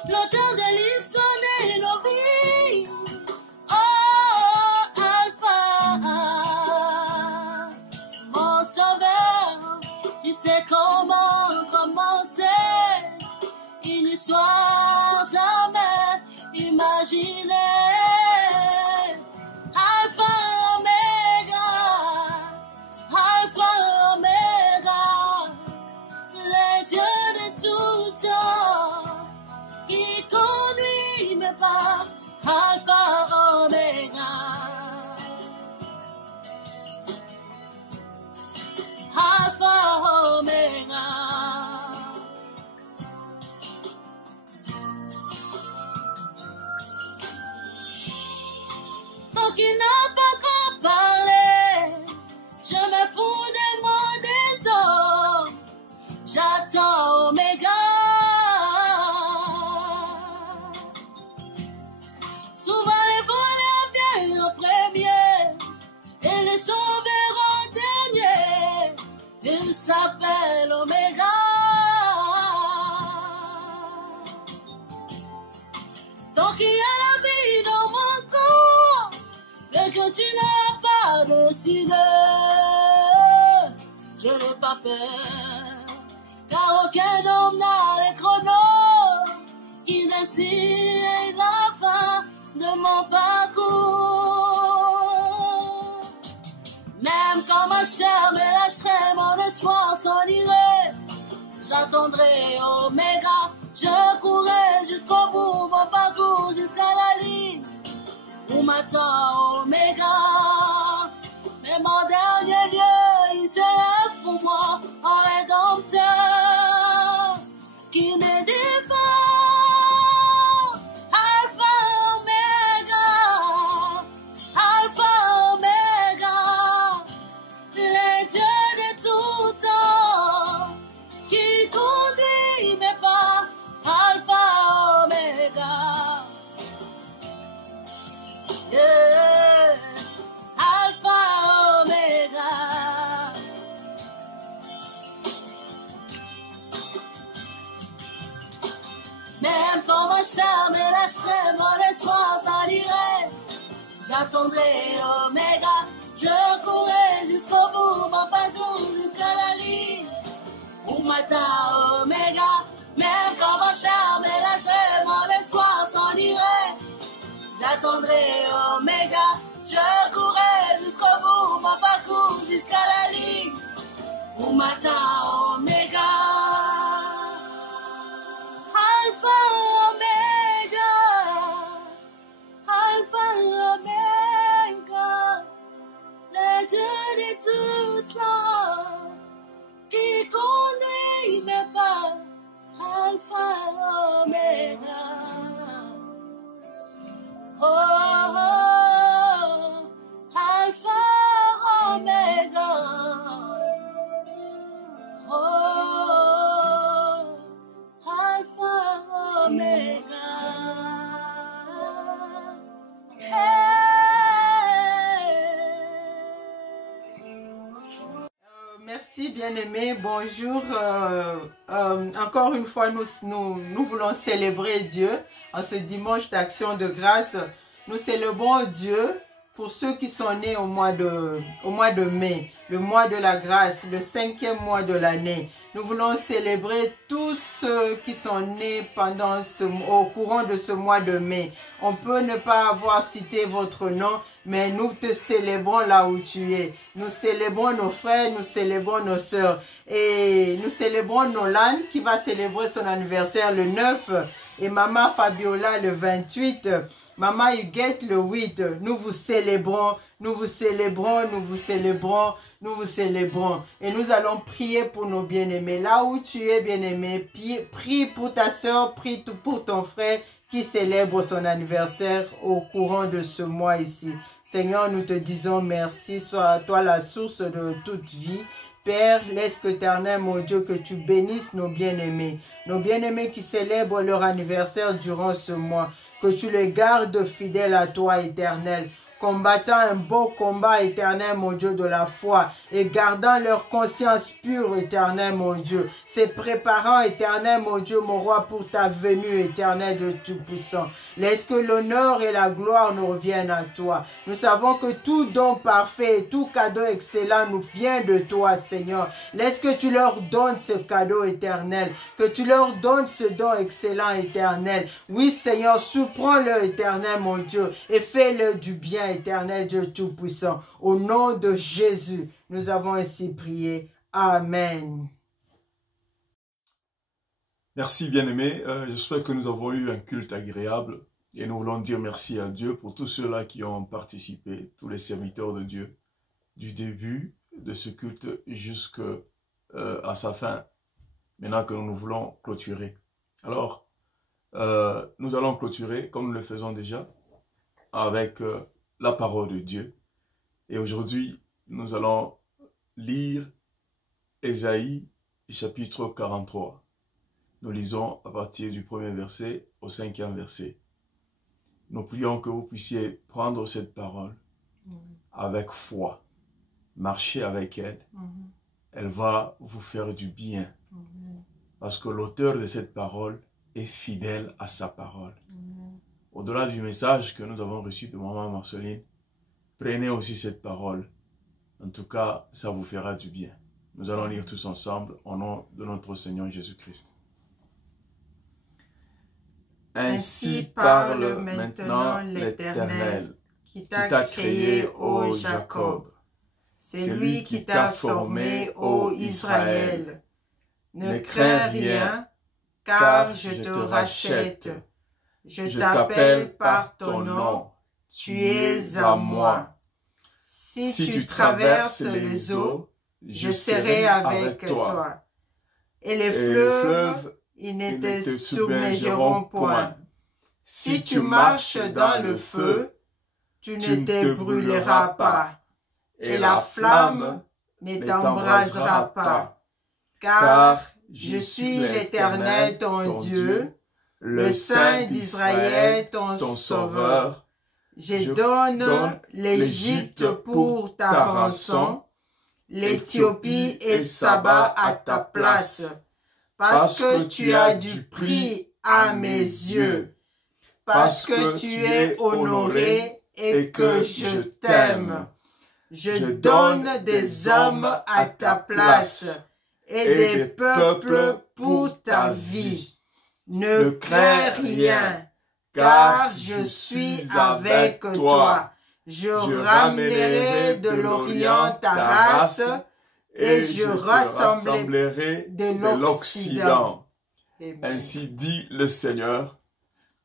L'auteur de l'histoire de nos vies, oh Alpha, mon sauveur, tu sais comment commencer une histoire jamais imaginée. Alpha Oméga, Alpha Oméga, le Dieu de tout temps qui conduit mes pas, Alpha Oméga, Alpha Oméga. Tant qu'il n'a pas encore parlé, je me fous de mon désordre, j'attends Oméga. Souvent les voleurs viennent en premier et les sauveurs en dernier, il s'appelle Oméga. Tant qu'il y a la vie dans mon corps et que tu n'as pas décidé, je n'ai pas peur, car aucun homme n'a les chronos qui décide la fin de mon parcours. Même quand ma chair me lâcherait, mon espoir s'en irait, j'attendrai Oméga, je courrai jusqu'au bout, mon parcours jusqu'à la ligne où m'attend Oméga. Mais mon dernier lieu, il se lève pour moi en rédempteur qui me défend. Alpha Oméga, Alpha Oméga, les dieux de tout temps qui conduit mes pas, Alpha Oméga. Yeah. Alpha Oméga. Même quand ma chair me lâcherait, mon espoir s'en irait, j'attendrai Oméga, je courrai jusqu'au bout, mon parcours jusqu'à la ligne où m'attend Oméga. Même quand ma chair me lâcherait, mon espoir s'en irait, j'attendrai Oméga, je courrai jusqu'au bout, mon parcours jusqu'à la ligne où m'attend Oméga. Alpha Oméga, Alpha Oméga, le Dieu de tout temps qui conduit mes pas, Alpha Oméga. Oh, oh, Alpha Oméga. Oh, Alpha Oméga. Merci bien-aimés, bonjour. Encore une fois, nous voulons célébrer Dieu en ce dimanche d'action de grâce. Nous célébrons Dieu pour ceux qui sont nés au mois de mai, le mois de la grâce, le 5e mois de l'année. Nous voulons célébrer tous ceux qui sont nés au courant de ce mois de mai. On peut ne pas avoir cité votre nom, mais nous te célébrons là où tu es. Nous célébrons nos frères, nous célébrons nos sœurs. Et nous célébrons Nolan qui va célébrer son anniversaire le 9 et Maman Fabiola le 28. Maman Huguette le 8, nous vous célébrons, nous vous célébrons, nous vous célébrons, nous vous célébrons. Et nous allons prier pour nos bien-aimés. Là où tu es bien-aimé, prie pour ta soeur, prie pour ton frère qui célèbre son anniversaire au courant de ce mois ici. Seigneur, nous te disons merci, sois toi la source de toute vie. Père, laisse qu'éternel, mon Dieu, que tu bénisses nos bien-aimés qui célèbrent leur anniversaire durant ce mois. Que tu les gardes fidèles à toi, éternel, combattant un beau combat, éternel, mon Dieu, de la foi, et gardant leur conscience pure, éternel, mon Dieu, se préparant, éternel, mon Dieu, mon roi, pour ta venue, éternel de Tout-Puissant. Laisse que l'honneur et la gloire nous reviennent à toi. Nous savons que tout don parfait et tout cadeau excellent nous vient de toi, Seigneur. Laisse que tu leur donnes ce cadeau éternel, que tu leur donnes ce don excellent, éternel. Oui, Seigneur, surprends-le, éternel, mon Dieu, et fais-le du bien, éternel Dieu Tout-Puissant. Au nom de Jésus, nous avons ainsi prié. Amen. Merci bien-aimés, j'espère que nous avons eu un culte agréable et nous voulons dire merci à Dieu pour tous ceux-là qui ont participé, tous les serviteurs de Dieu, du début de ce culte jusqu'à sa fin, maintenant que nous voulons clôturer. Alors, nous allons clôturer, comme nous le faisons déjà, avec la parole de Dieu. Et aujourd'hui, nous allons lire Ésaïe, chapitre 43. Nous lisons à partir du 1er verset au 5e verset. Nous prions que vous puissiez prendre cette parole avec foi, marcher avec elle. Elle va vous faire du bien. Parce que l'auteur de cette parole est fidèle à sa parole. Au-delà du message que nous avons reçu de Maman Marceline, prenez aussi cette parole. En tout cas, ça vous fera du bien. Nous allons lire tous ensemble au nom de notre Seigneur Jésus-Christ. Ainsi parle maintenant l'Éternel, qui t'a créé, ô Jacob. C'est lui qui t'a formé, ô Israël. Ne crains rien, car je te rachète. Je t'appelle par ton nom, tu es à moi. Si tu traverses les eaux, je serai avec toi. Et les fleuves, ils ne te submergeront point. Si tu marches dans le feu, tu ne te brûleras pas. Et la flamme ne t'embrasera pas. Car je suis l'Éternel ton Dieu, le Saint d'Israël ton Sauveur. Je donne l'Égypte pour ta rançon, l'Éthiopie et Saba à ta place, parce que tu as du prix à mes yeux, parce que tu es honoré et que je t'aime. Je donne des hommes à ta place et des peuples pour ta vie. Ne crains rien, car je suis avec toi. Je ramènerai de l'Orient ta race et je rassemblerai de l'Occident. Ainsi dit le Seigneur,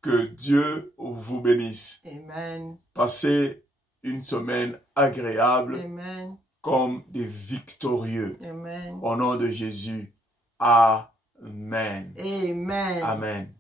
que Dieu vous bénisse. Amen. Passez une semaine agréable. Amen. Comme des victorieux. Amen. Au nom de Jésus. Amen. Amen. Amen.